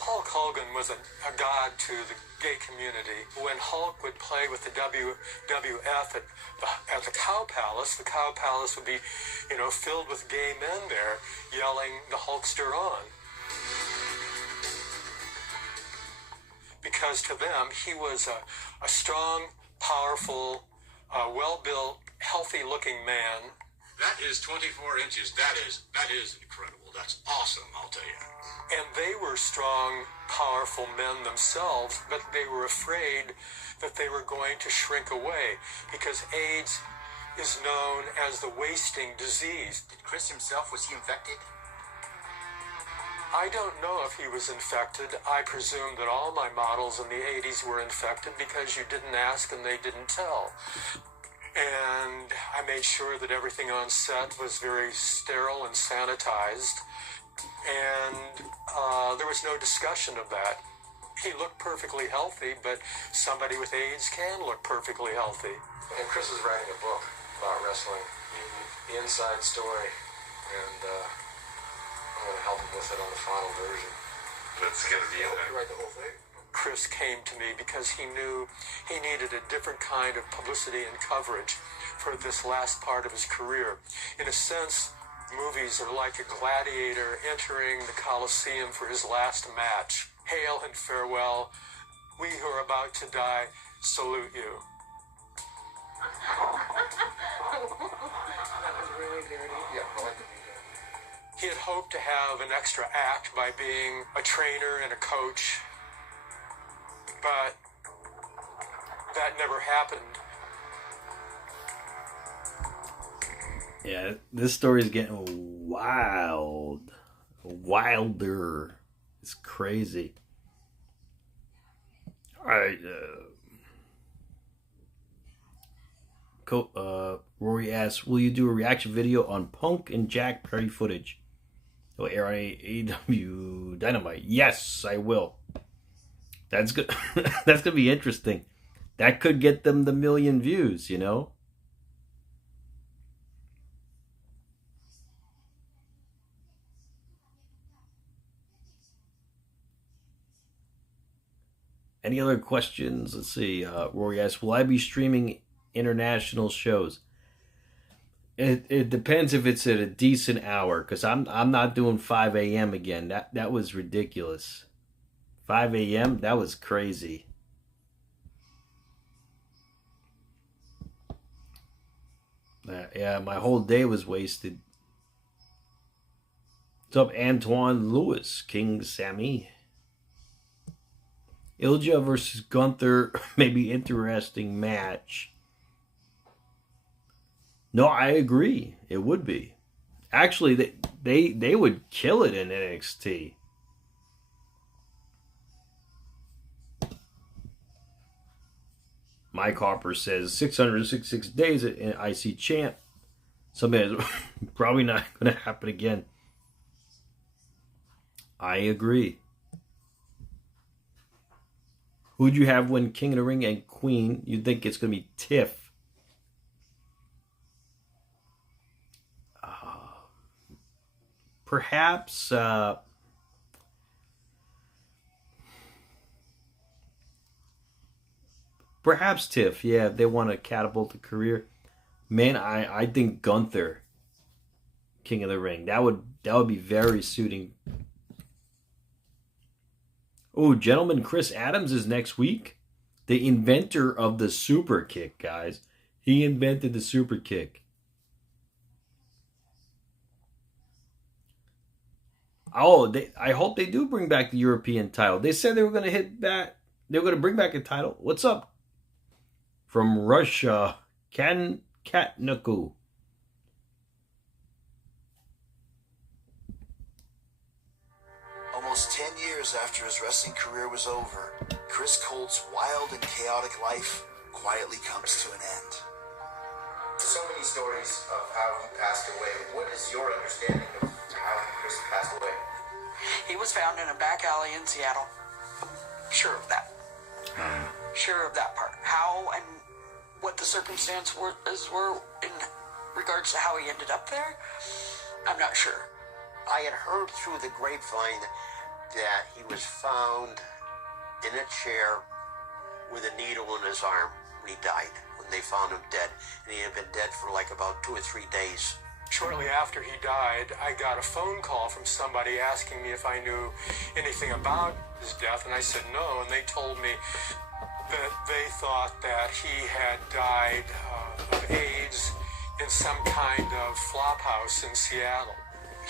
Hulk Hogan was a god to the gay community. When Hulk would play with the WWF at the Cow Palace would be, filled with gay men there yelling the Hulkster on. Because to them, he was a strong, powerful, well-built, healthy-looking man. That is 24 inches. That is incredible. That's awesome, I'll tell you. And they were strong, powerful men themselves, but they were afraid that they were going to shrink away because AIDS is known as the wasting disease. Did Chris himself, was he infected? I don't know if he was infected. I presume that all my models in the 80s were infected because you didn't ask and they didn't tell. And I made sure that everything on set was very sterile and sanitized. And there was no discussion of that. He looked perfectly healthy, but somebody with AIDS can look perfectly healthy. And Chris is writing a book about wrestling, the inside story, and I'm going to help him with it on the final version. That's going to be in there. You write the whole thing? Chris came to me because he knew he needed a different kind of publicity and coverage for this last part of his career. In a sense, movies are like a gladiator entering the Coliseum for his last match. Hail and farewell. We who are about to die salute you. He had hoped to have an extra act by being a trainer and a coach, but that never happened. Yeah, this story is getting wilder. It's crazy. All right, Rory asks, will you do a reaction video on Punk and Jack Perry footage? It will air on AEW Dynamite. Yes, I will. That's good. That's gonna be interesting. That could get them the 1 million views, you know. Any other questions? Let's see. Rory asks, will I be streaming international shows? It depends if it's at a decent hour, because I'm not doing 5 a.m. again. That was ridiculous. 5 a.m. That was crazy. Yeah, my whole day was wasted. What's up, Antoine Lewis, King Sammy? Ilja versus Gunther may be interesting match. No, I agree. It would be. Actually, they would kill it in NXT. Mike Harper says 666 days in IC champ. Something that's probably not going to happen again. I agree. Who'd you have win King of the Ring and Queen? You'd think it's going to be Tiff. Perhaps... perhaps Tiff. Yeah, they want to catapult a career. Man, I think Gunther, King of the Ring. That would be very suiting. Oh, gentleman, Chris Adams is next week. The inventor of the super kick, guys. He invented the super kick. Oh, I hope they do bring back the European title. They said they were going to hit that. They were going to bring back a title. What's up? From Russia, Katnuku. Almost 10 years after his wrestling career was over, Chris Colt's wild and chaotic life quietly comes to an end. So many stories of how he passed away. What is your understanding of how Chris passed away? He was found in a back alley in Seattle. Sure of that. Sure of that part. How and what the circumstances were in regards to how he ended up there, I'm not sure. I had heard through the grapevine that he was found in a chair with a needle in his arm when he died, when they found him dead. And he had been dead for like about 2 or 3 days. Shortly after he died, I got a phone call from somebody asking me if I knew anything about his death, and I said no, and they told me that they thought that he had died of AIDS in some kind of flop house in Seattle.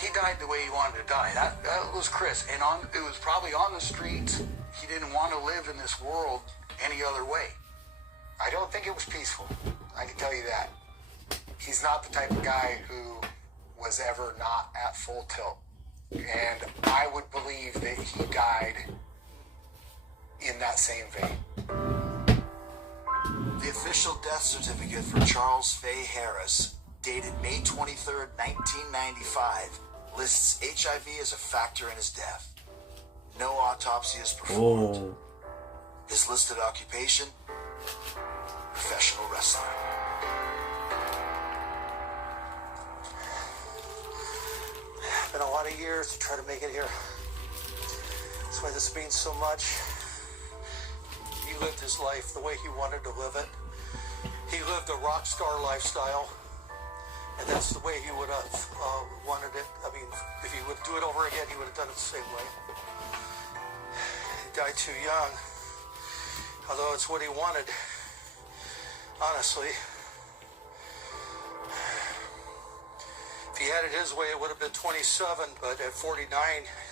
He died the way he wanted to die. That was Chris. And it was probably on the streets. He didn't want to live in this world any other way. I don't think it was peaceful. I can tell you that. He's not the type of guy who was ever not at full tilt. And I would believe that he died in that same vein. The official death certificate for Charles Fay Harris, dated May 23rd, 1995, lists HIV as a factor in his death. No autopsy is performed. His listed occupation, professional wrestler. Been a lot of years to try to make it here. That's why this means so much. He lived his life the way he wanted to live it. He lived a rock star lifestyle, and that's the way he would have wanted it. I mean, if he would do it over again, he would have done it the same way. He died too young, although it's what he wanted, honestly. If he had it his way, it would have been 27, but at 49,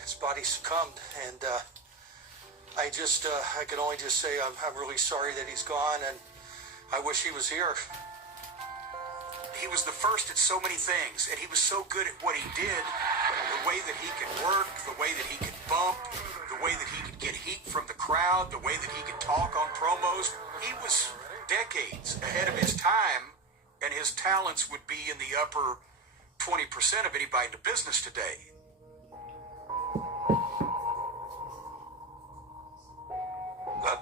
his body succumbed, and I can only just say I'm really sorry that he's gone, and I wish he was here. He was the first at so many things, and he was so good at what he did. The way that he could work, the way that he could bump, the way that he could get heat from the crowd, the way that he could talk on promos. He was decades ahead of his time, and his talents would be in the upper 20% of anybody in the business today.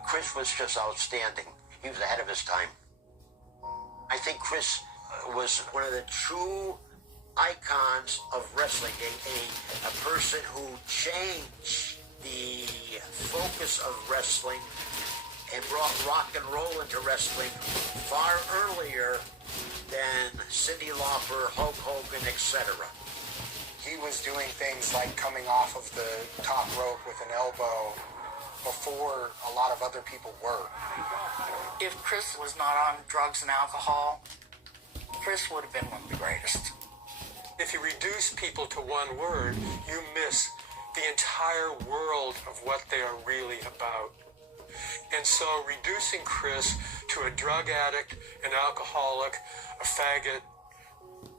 Chris was just outstanding. He was ahead of his time. I think Chris was one of the true icons of wrestling, a person who changed the focus of wrestling and brought rock and roll into wrestling far earlier than Cyndi Lauper, Hulk Hogan, etc. He was doing things like coming off of the top rope with an elbow before a lot of other people were. If Chris was not on drugs and alcohol, Chris would have been one of the greatest. If you reduce people to one word, you miss the entire world of what they are really about. And so reducing Chris to a drug addict, an alcoholic, a faggot,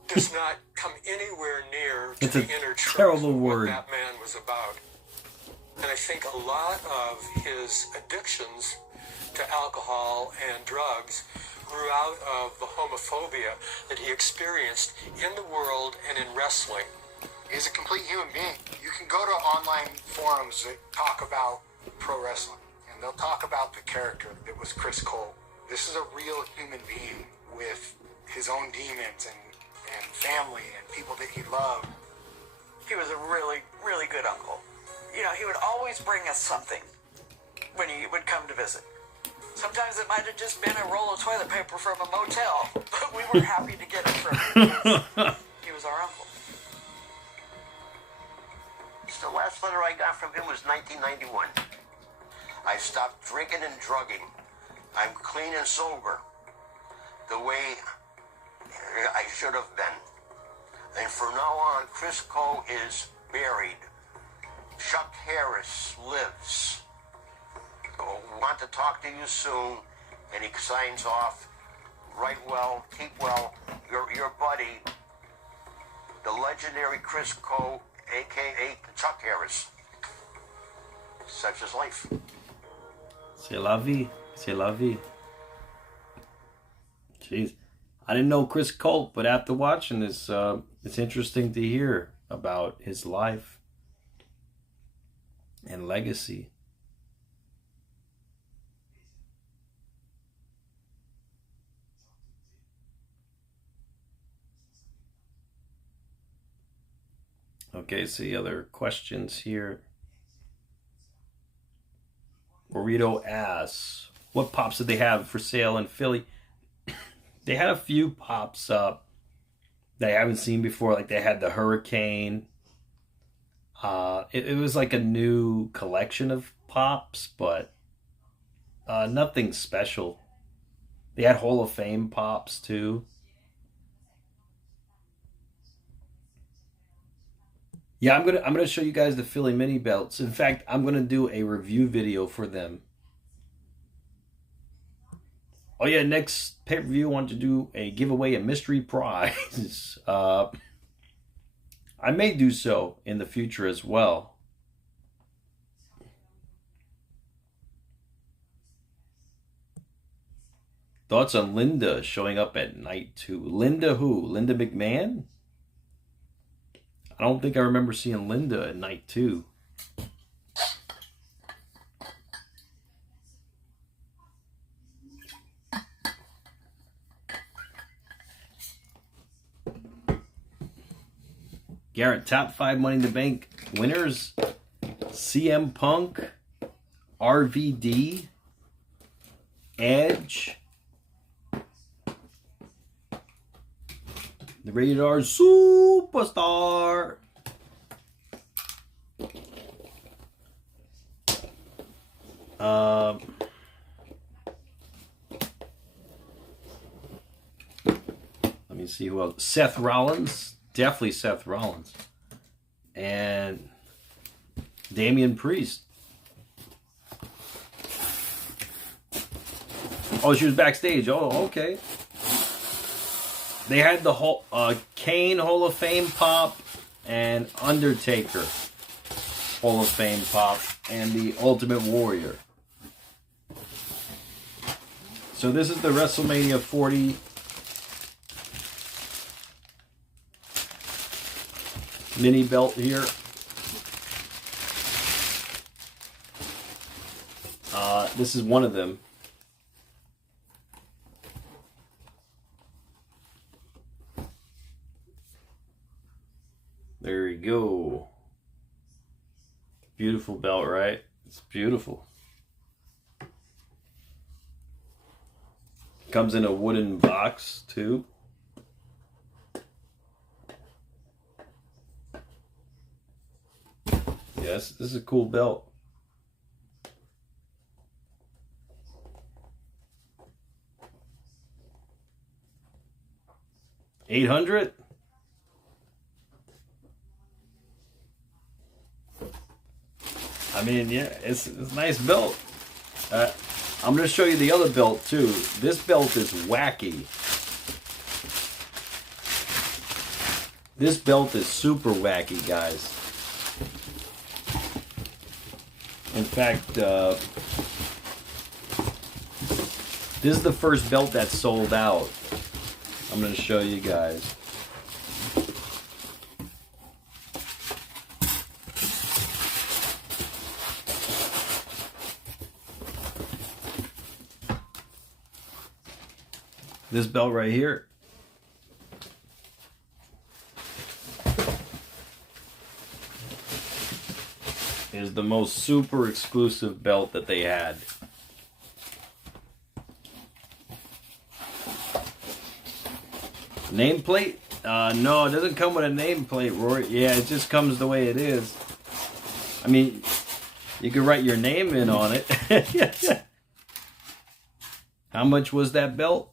does not come anywhere near to the inner truth of what that man was about. And I think a lot of his addictions to alcohol and drugs grew out of the homophobia that he experienced in the world and in wrestling. He's a complete human being. You can go to online forums that talk about pro wrestling, and and they'll talk about the character that was Chris Colt. This is a real human being with his own demons and family and people that he loved. He was a really, really good uncle. You know, he would always bring us something when he would come to visit. Sometimes it might have just been a roll of toilet paper from a motel, but we were happy to get it from him because he was our uncle. The last letter I got from him was 1991. I stopped drinking and drugging. I'm clean and sober, the way I should have been. And from now on, Chris Colt is buried. Chuck Harris lives. Want to talk to you soon. And he signs off. Write well, keep well. Your buddy, the legendary Chris Colt, a.k.a. Chuck Harris. Such is life. C'est la vie. C'est la vie. Jeez. I didn't know Chris Colt, but after watching this, it's interesting to hear about his life and legacy. Okay, see other questions here. Burrito asks, what pops did they have for sale in Philly? They had a few pops up that I haven't seen before. Like they had the Hurricane. It was like a new collection of pops, but nothing special. They had Hall of Fame pops too. Yeah, I'm gonna show you guys the Philly mini belts. In fact, I'm gonna do a review video for them. Oh yeah, next pay-per-view I want to do a giveaway, a mystery prize. I may do so in the future as well. Thoughts on Linda showing up at night 2? Linda who? Linda McMahon? I don't think I remember seeing Linda at night 2. Garrett, top 5 Money in the Bank winners: CM Punk, RVD, Edge, the Rated R Superstar, let me see who else. Seth Rollins. Definitely Seth Rollins. And Damian Priest. Oh, she was backstage. Oh, okay. They had the whole Kane Hall of Fame pop and Undertaker Hall of Fame pop and the Ultimate Warrior. So this is the WrestleMania 40 mini belt here. This is one of them. There we go. Beautiful belt, right? It's beautiful. Comes in a wooden box too. Yes, this is a cool belt. $800. I mean, yeah, it's a nice belt. I'm going to show you the other belt too. This belt is wacky. This belt is super wacky, guys. In fact, this is the first belt that sold out. I'm going to show you guys. This belt right here is the most super exclusive belt that they had. Nameplate? No, it doesn't come with a nameplate, Rory. Yeah, it just comes the way it is. I mean, you could write your name in on it. How much was that belt?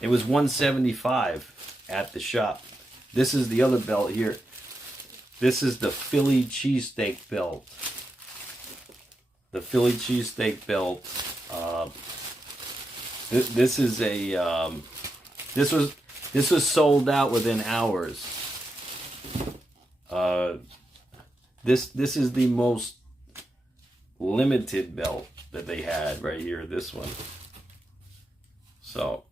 It was $175 at the shop. This is the other belt here. This is the Philly cheesesteak belt. The Philly cheesesteak belt. This is a this was sold out within hours. This is the most limited belt that they had right here. This one. So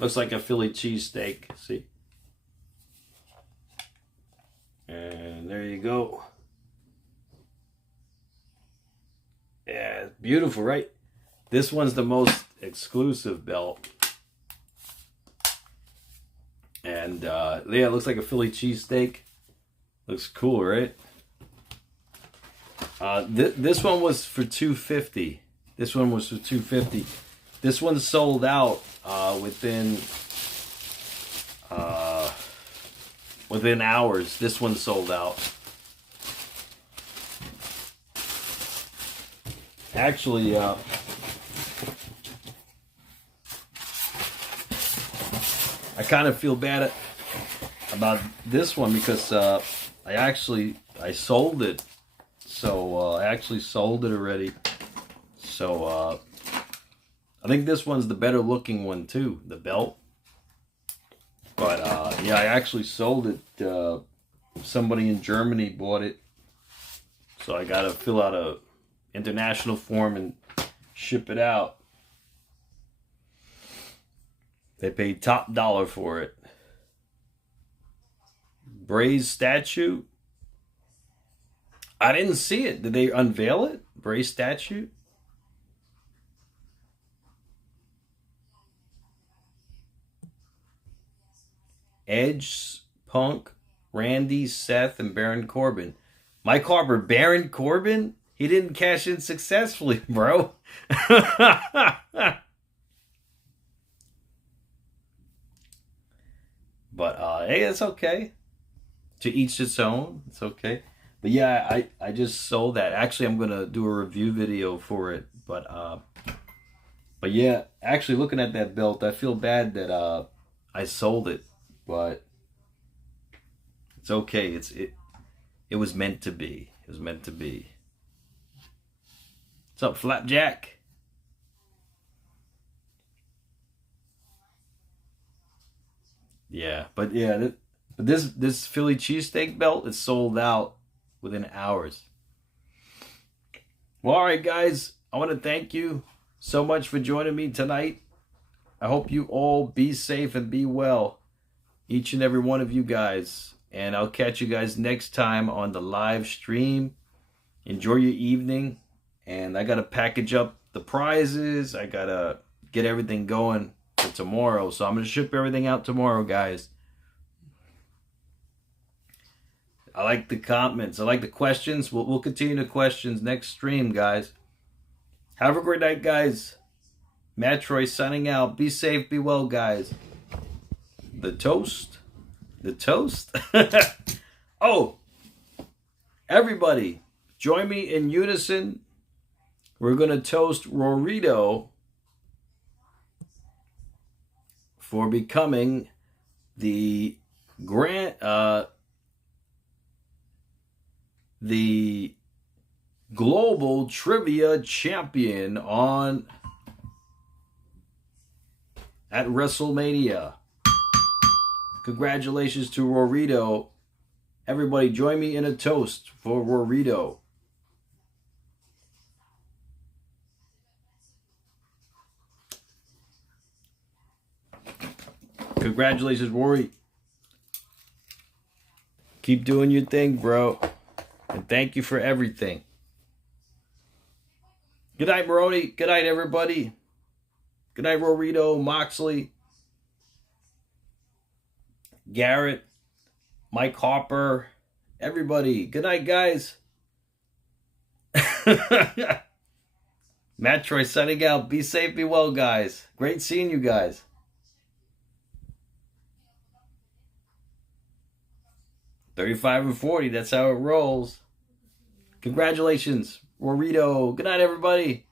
looks like a Philly cheesesteak. See. And there you go. Yeah, it's beautiful, right? This one's the most exclusive belt. And yeah, it looks like a Philly cheesesteak. Looks cool, right? This one was for $250. This one was for $250. This one sold out within hours. This one sold out. Actually, I kind of feel bad about this one because I sold it. So I actually sold it already. So I think this one's the better looking one too, the belt. But yeah, I actually sold it. Somebody in Germany bought it. So I got to fill out a international form and ship it out. They paid top dollar for it. Bray's statue. I didn't see it. Did they unveil it? Bray's statue? Edge, Punk, Randy, Seth, and Baron Corbin. Mike Harper, Baron Corbin? He didn't cash in successfully, bro. But hey, it's okay. To each its own. It's okay. But yeah, I just sold that. Actually, I'm gonna do a review video for it. But yeah, actually looking at that belt, I feel bad that I sold it. But it's okay. It was meant to be. It was meant to be. What's up, Flapjack? Yeah, but yeah, this Philly cheesesteak belt is sold out within hours. Well, all right, guys, I want to thank you so much for joining me tonight. I hope you all be safe and be well, each and every one of you guys. And I'll catch you guys next time on the live stream. Enjoy your evening. And I got to package up the prizes. I got to get everything going for tomorrow. So I'm going to ship everything out tomorrow, guys. I like the comments. I like the questions. We'll continue the questions next stream, guys. Have a great night, guys. MATTROISE signing out. Be safe, be well, guys. The toast. The toast. Oh, everybody, join me in unison. We're going to toast Rorito for becoming the the global trivia champion at WrestleMania. Congratulations to Rorito. Everybody join me in a toast for Rorito. Congratulations, Rory. Keep doing your thing, bro. And thank you for everything. Good night, Maroni. Good night, everybody. Good night, Rorito, Moxley, Garrett, Mike Harper, everybody. Good night, guys. MATTROISE signing out. Be safe, be well, guys. Great seeing you guys. $35-40. That's how it rolls. Congratulations, Rorito. Good night, everybody.